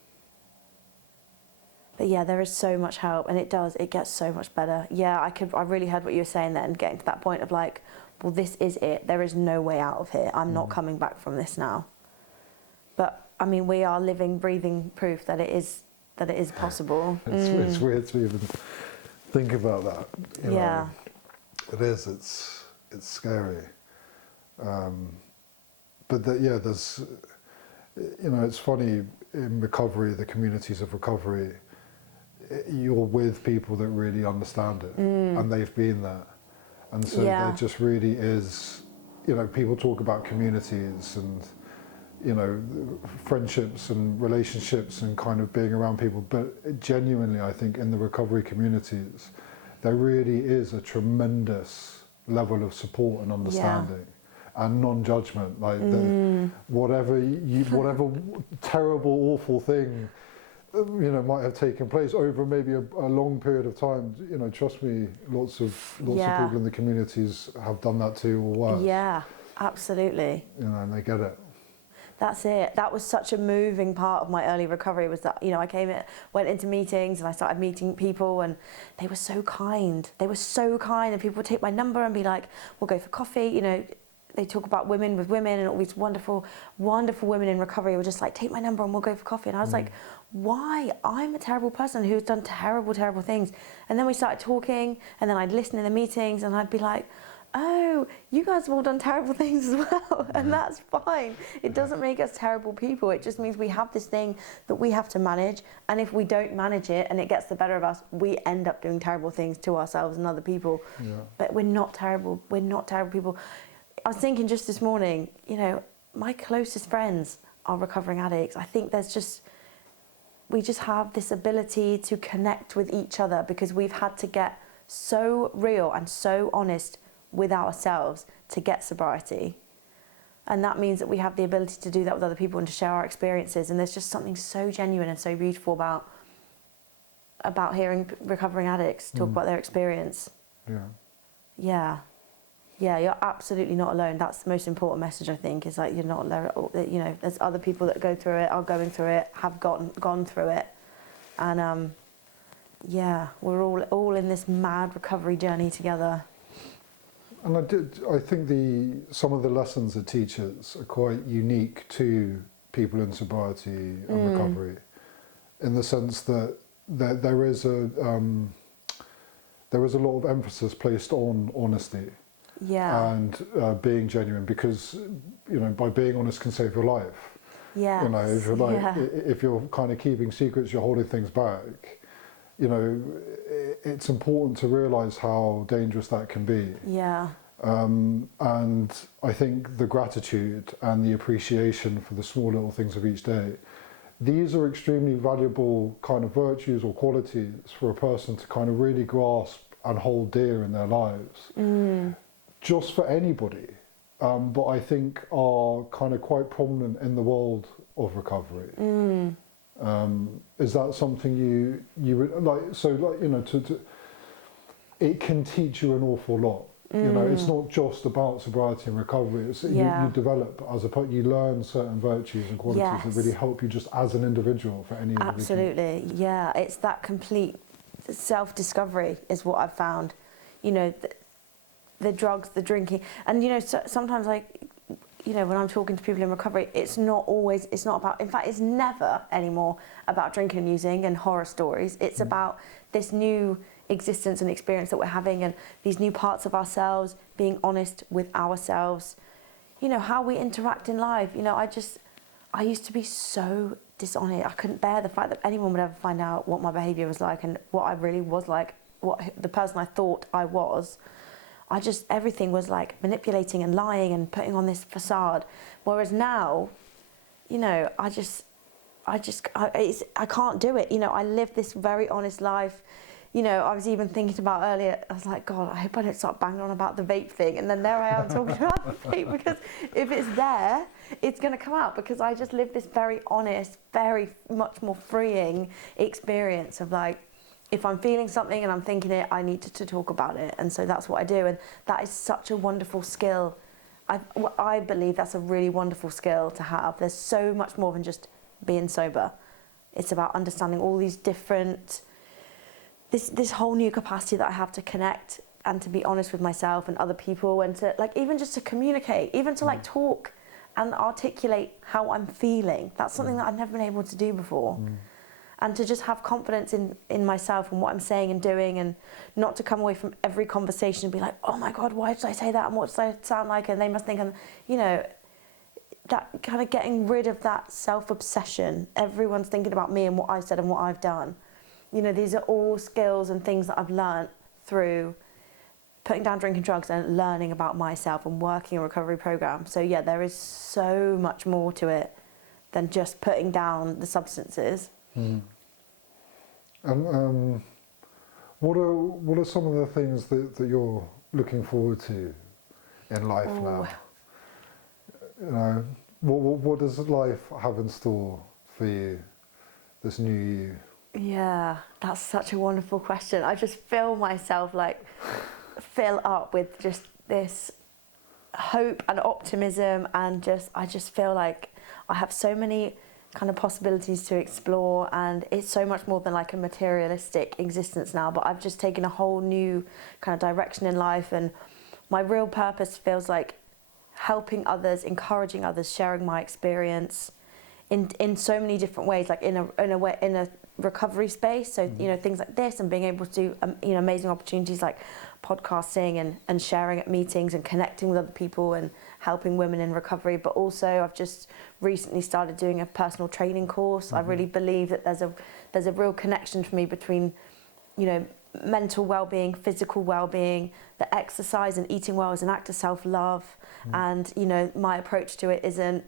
But yeah, there is so much help, and it gets so much better. Yeah, I really heard what you were saying then, getting to that point of like, well, this is it. There is no way out of here. I'm not coming back from this now. But I mean, we are living, breathing proof that it is possible. It's weird to even think about that. You know, it is. It's scary. But there's, you know, it's funny in recovery, the communities of recovery. You're with people that really understand it, and they've been there. And so there just really is, you know, people talk about communities and, you know, friendships and relationships and kind of being around people. But genuinely, I think in the recovery communities, there really is a tremendous level of support and understanding and non-judgment. Like whatever terrible, awful thing, you know, might have taken place over maybe a long period of time. You know, trust me, lots of people in the communities have done that too, or worse. Yeah, absolutely. You know, and they get it. That's it. That was such a moving part of my early recovery, was that, you know, went into meetings and I started meeting people, and they were so kind. They were so kind, and people would take my number and be like, we'll go for coffee, you know. They talk about women with women, and all these wonderful, wonderful women in recovery were just like, take my number and we'll go for coffee. And I was like, why? I'm a terrible person who's done terrible, terrible things. And then we started talking, and then I'd listen in the meetings and I'd be like, oh, you guys have all done terrible things as well. And that's fine. It doesn't make us terrible people. It just means we have this thing that we have to manage. And if we don't manage it and it gets the better of us, we end up doing terrible things to ourselves and other people. But we're not terrible. We're not terrible people. I was thinking just this morning, you know, my closest friends are recovering addicts. I think we just have this ability to connect with each other because we've had to get so real and so honest with ourselves to get sobriety. And that means that we have the ability to do that with other people and to share our experiences. And there's just something so genuine and so beautiful about hearing recovering addicts talk about their experience. Yeah, you're absolutely not alone. That's the most important message, I think, is like you're not alone. You know, there's other people that go through it, are going through it, have gone through it. And we're all in this mad recovery journey together. And I think some of the lessons it teaches are quite unique to people in sobriety and recovery, in the sense that there is a lot of emphasis placed on honesty and being genuine, because by being honest can save your life. Yeah. If you're if you're kind of keeping secrets, you're holding things back. It's important to realise how dangerous that can be. Yeah. And I think the gratitude and the appreciation for the small little things of each day, these are extremely valuable kind of virtues or qualities for a person to kind of really grasp and hold dear in their lives. Just for anybody. But I think are kind of quite prominent in the world of recovery. Is that something you would like? So it can teach you an awful lot. It's not just about sobriety and recovery. It's, you develop you learn certain virtues and qualities that really help you just as an individual for any. Absolutely, yeah. It's that complete self-discovery is what I've found. The drugs, the drinking, and sometimes when I'm talking to people in recovery, it's not about, in fact, it's never anymore about drinking and using and horror stories. It's about this new existence and experience that we're having, and these new parts of ourselves, being honest with ourselves, how we interact in life. I used to be so dishonest. I couldn't bear the fact that anyone would ever find out what my behaviour was like and what I really was like, what the person I thought I was. Everything was like manipulating and lying and putting on this facade. Whereas now, I can't do it. I live this very honest life. I was even thinking about earlier, I was like, God, I hope I don't start banging on about the vape thing. And then there I am talking about the vape, because if it's there, it's going to come out, because I just live this very honest, very much more freeing experience of like, if I'm feeling something and I'm thinking it, I need to talk about it. And so that's what I do. And that is such a wonderful skill. I believe that's a really wonderful skill to have. There's so much more than just being sober. It's about understanding all these different, this whole new capacity that I have to connect and to be honest with myself and other people, and to even just to communicate, even to talk and articulate how I'm feeling. That's something that I've never been able to do before. And to just have confidence in myself and what I'm saying and doing, and not to come away from every conversation and be like, oh my God, why did I say that? And what did I sound like? And they must think that kind of getting rid of that self-obsession. Everyone's thinking about me and what I've said and what I've done. These are all skills and things that I've learnt through putting down drinking drugs and learning about myself and working a recovery program. So yeah, there is so much more to it than just putting down the substances. And what are some of the things that you're looking forward to in life now? What does life have in store for you, this new you? Yeah, that's such a wonderful question. I just feel myself fill up with just this hope and optimism, and I just feel like I have so many kind of possibilities to explore, and it's so much more than like a materialistic existence now, but I've just taken a whole new kind of direction in life, and my real purpose feels like helping others, encouraging others, sharing my experience in so many different ways, like in a recovery space. So things like this, and being able to do amazing opportunities like podcasting and sharing at meetings and connecting with other people and helping women in recovery. But also I've just recently started doing a personal training course. I really believe that there's a real connection for me between mental well-being, physical well-being, that exercise and eating well is an act of self-love. And my approach to it isn't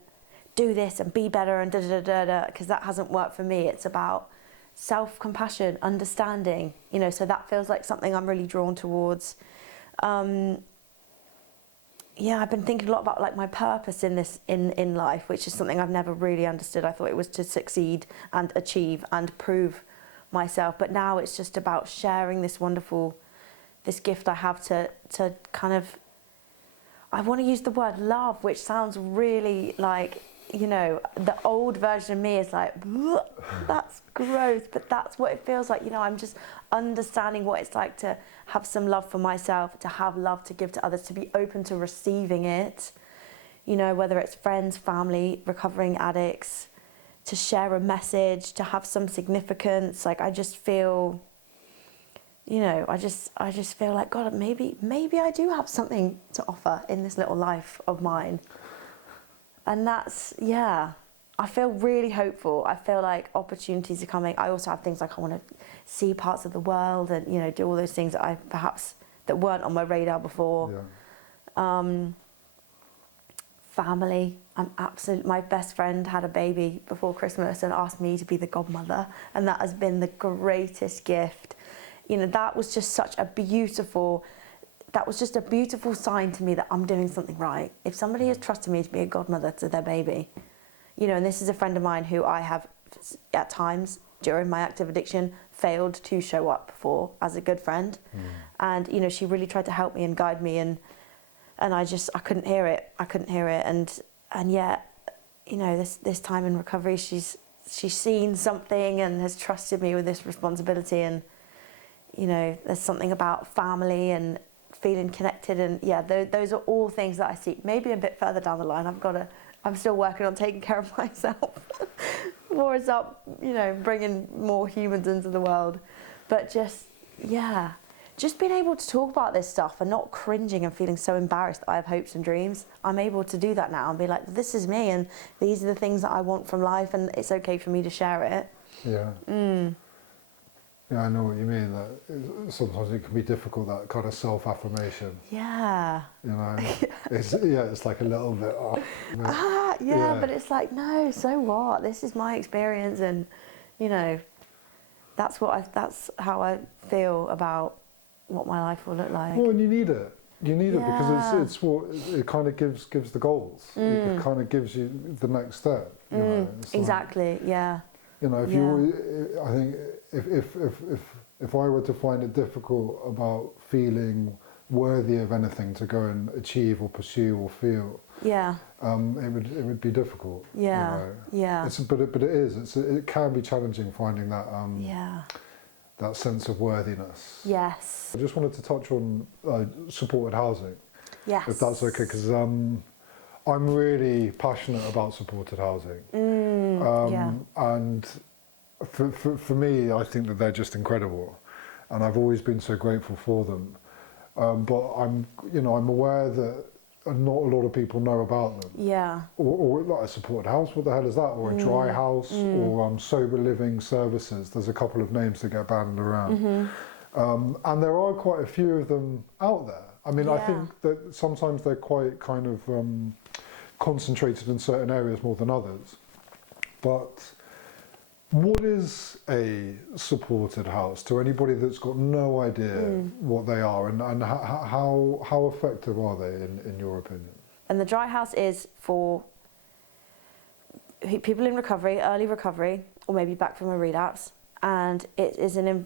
do this and be better and because that hasn't worked for me. It's about self-compassion, understanding, so that feels like something I'm really drawn towards. I've been thinking a lot about my purpose in this in life, which is something I've never really understood. I thought it was to succeed and achieve and prove myself, but now it's just about sharing this gift I have to kind of, I want to use the word love, which sounds really you know, the old version of me is like, that's gross, but that's what it feels like. You know, I'm just understanding what it's like to have some love for myself, to have love to give to others, to be open to receiving it. You know, whether it's friends, family, recovering addicts, to share a message, to have some significance. Like, I just feel, you know, I just feel like, God, maybe I do have something to offer in this little life of mine. And that's, yeah, I feel really hopeful. I feel like opportunities are coming. I also have things like I want to see parts of the world and, you know, do all those things that weren't on my radar before. Yeah. Family. My best friend had a baby before Christmas and asked me to be the godmother, and that has been the greatest gift. You know, that was just a beautiful sign to me that I'm doing something right. If somebody has trusted me to be a godmother to their baby, you know, and this is a friend of mine who I have at times during my active addiction failed to show up for as a good friend. And, you know, she really tried to help me and guide me, and I couldn't hear it. And yet, you know, this time in recovery, she's seen something and has trusted me with this responsibility. And, you know, there's something about family and feeling connected. And yeah, those are all things that I see. Maybe a bit further down the line, I'm still working on taking care of myself. More is up, you know, bringing more humans into the world. But just being able to talk about this stuff and not cringing and feeling so embarrassed that I have hopes and dreams. I'm able to do that now and be like, this is me and these are the things that I want from life, and it's okay for me to share it. Yeah. Yeah, I know what you mean. That sometimes it can be difficult, that kind of self-affirmation. Yeah. You know, it's like a little bit. But it's like, no, so what? This is my experience, and you know, that's how I feel about what my life will look like. Well, and you need it. You need it because it's what it kind of gives the goals. It kind of gives you the next step. You know? Exactly. Like, yeah. You know, I think if I were to find it difficult about feeling worthy of anything to go and achieve or pursue or feel, it would be difficult. Yeah. You know? But it is. It can be challenging finding that. That sense of worthiness. Yes. I just wanted to touch on supported housing. Yes. If that's okay, because I'm really passionate about supported housing. And for me, I think that they're just incredible, and I've always been so grateful for them. But I'm aware that not a lot of people know about them. Yeah. Or like a supported house, what the hell is that? Or a dry house, or sober living services. There's a couple of names that get banded around. And there are quite a few of them out there. I mean, I think that sometimes they're quite kind of concentrated in certain areas more than others. But what is a supported house to anybody that's got no idea what they are, and how effective are they in your opinion? And the dry house is for people in recovery, early recovery, or maybe back from a relapse, and it is a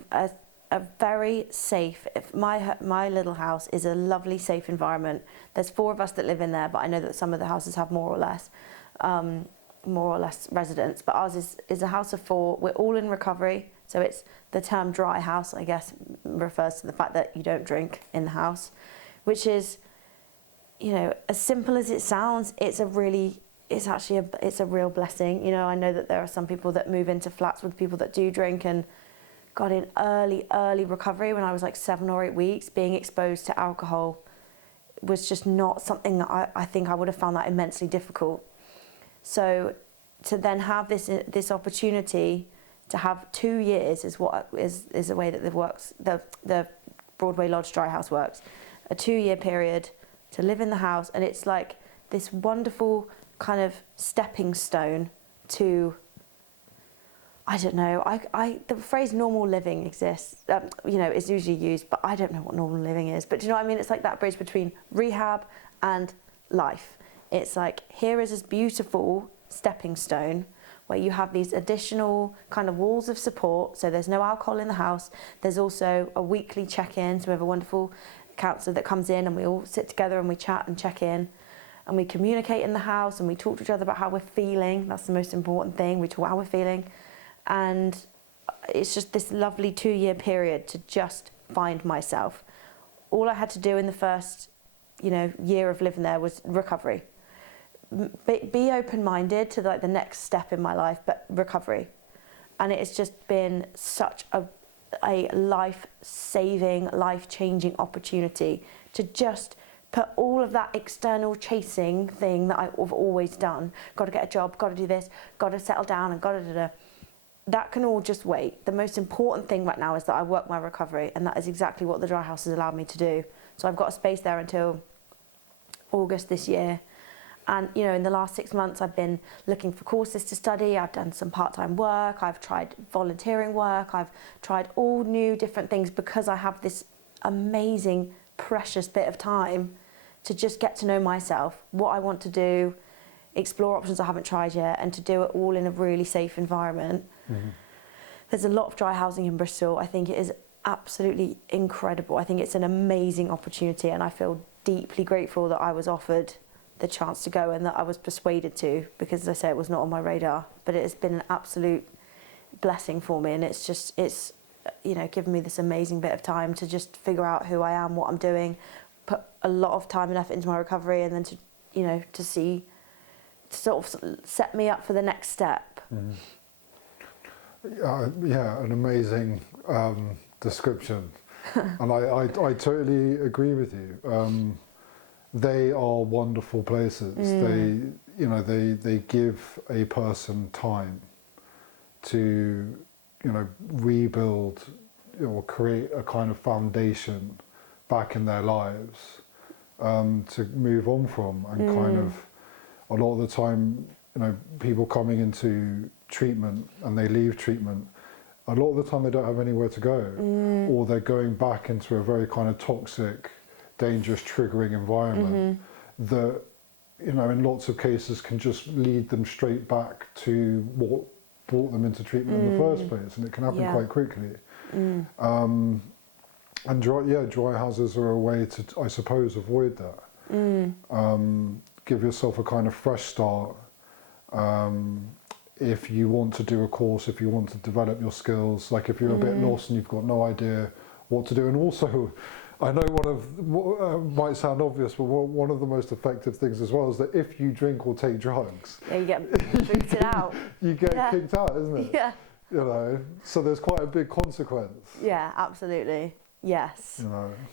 very safe. My little house is a lovely, safe environment. There's 4 of us that live in there, but I know that some of the houses have more or less residents, but ours is a house of 4. We're all in recovery, so it's the term dry house, I guess, refers to the fact that you don't drink in the house, which is, you know, as simple as it sounds, it's a real blessing. You know, I know that there are some people that move into flats with people that do drink, and got in early recovery when I was like 7 or 8 weeks. Being exposed to alcohol was just not something that I think I would have found that immensely difficult. So to then have this opportunity to have 2 years is the way that it works. The Broadway Lodge Dry House works. A 2-year period to live in the house, and it's like this wonderful kind of stepping stone to, I don't know, the phrase normal living exists, you know, is usually used, but I don't know what normal living is. But do you know what I mean? It's like that bridge between rehab and life. It's like, here is this beautiful stepping stone where you have these additional kind of walls of support. So there's no alcohol in the house. There's also a weekly check-in. So we have a wonderful counsellor that comes in, and we all sit together and we chat and check in. and we communicate in the house, and we talk to each other about how we're feeling. That's the most important thing. We talk how we're feeling. And it's just this lovely 2-year period to just find myself. All I had to do in the first, year of living there was recovery. Be open-minded to like the next step in my life, but recovery. And it's just been such a life-saving, life-changing opportunity to just put all of that external chasing thing that I've always done, got to get a job, got to do this, got to settle down, and got to da. That can all just wait. The most important thing right now is that I work my recovery, and that is exactly what the dry house has allowed me to do. So I've got a space there until August this year. And, in the last 6 months, I've been looking for courses to study. I've done some part-time work. I've tried volunteering work. I've tried all new different things because I have this amazing, precious bit of time to just get to know myself, what I want to do, explore options I haven't tried yet, and to do it all in a really safe environment. Mm-hmm. There's a lot of dry housing in Bristol. I think it is absolutely incredible. I think it's an amazing opportunity, and I feel deeply grateful that I was offered the chance to go and that I was persuaded to, because as I say, it was not on my radar, but it has been an absolute blessing for me, and it's given me this amazing bit of time to just figure out who I am, what I'm doing, put a lot of time and effort into my recovery, and then to sort of set me up for the next step. Mm. An amazing description. And I totally agree with you. They are wonderful places. They give a person time to rebuild or create a kind of foundation back in their lives to move on from, and kind of a lot of the time, people coming into treatment and they leave treatment, a lot of the time they don't have anywhere to go, or they're going back into a very kind of toxic, dangerous, triggering environment that, in lots of cases can just lead them straight back to what brought them into treatment in the first place, and it can happen quite quickly. And dry houses are a way to, I suppose, avoid that. Give yourself a kind of fresh start. If you want to do a course, if you want to develop your skills, like if you're a bit lost and you've got no idea what to do. And also, I know might sound obvious, but one of the most effective things as well is that if you drink or take drugs, you get booted out. You get kicked out, isn't it? Yeah. So there's quite a big consequence. Yeah, absolutely. Yes.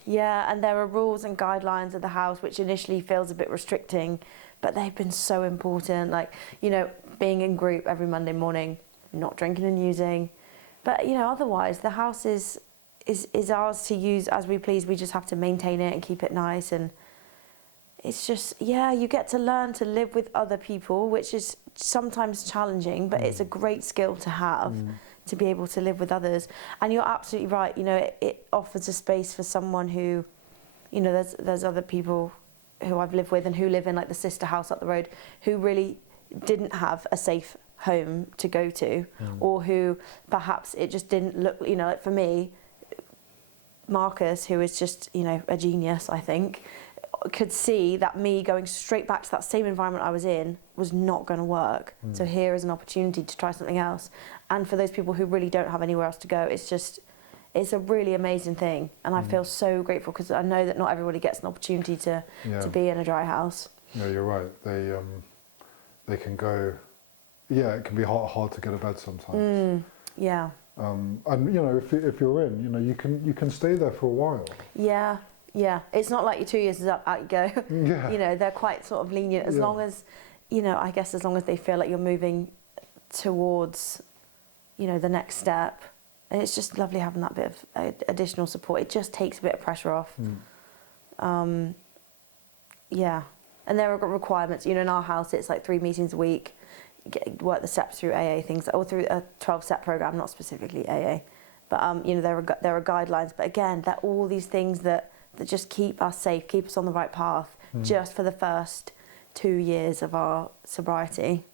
Yeah, and there are rules and guidelines of the house which initially feels a bit restricting, but they've been so important. Like, being in group every Monday morning, not drinking and using. But, otherwise the house is ours to use as we please. We just have to maintain it and keep it nice. And it's just, you get to learn to live with other people, which is sometimes challenging, but it's a great skill to have. To be able to live with others. And you're absolutely right, it offers a space for someone who, there's other people who I've lived with and who live in like the sister house up the road who really didn't have a safe home to go to, or who perhaps it just didn't look, like for me, Marcus, who is just, a genius, I think, could see that me going straight back to that same environment I was in was not going to work. So here is an opportunity to try something else. And for those people who really don't have anywhere else to go, it's a really amazing thing. And I feel so grateful because I know that not everybody gets an opportunity to be in a dry house. Yeah, you're right. They can go, it can be hard to get out of bed sometimes. Yeah. And if you're in, you can stay there for a while. Yeah. Yeah, it's not like your 2 years is up, out you go. Yeah. They're quite sort of lenient as long as, I guess as long as they feel like you're moving towards, the next step. And it's just lovely having that bit of additional support. It just takes a bit of pressure off. Yeah. And there are requirements. In our house, it's like 3 meetings a week. Work the steps through AA things, or through a 12-step program, not specifically AA. But, there are guidelines. But again, they're all these things that just keep us safe, keep us on the right path, just for the first 2 years of our sobriety.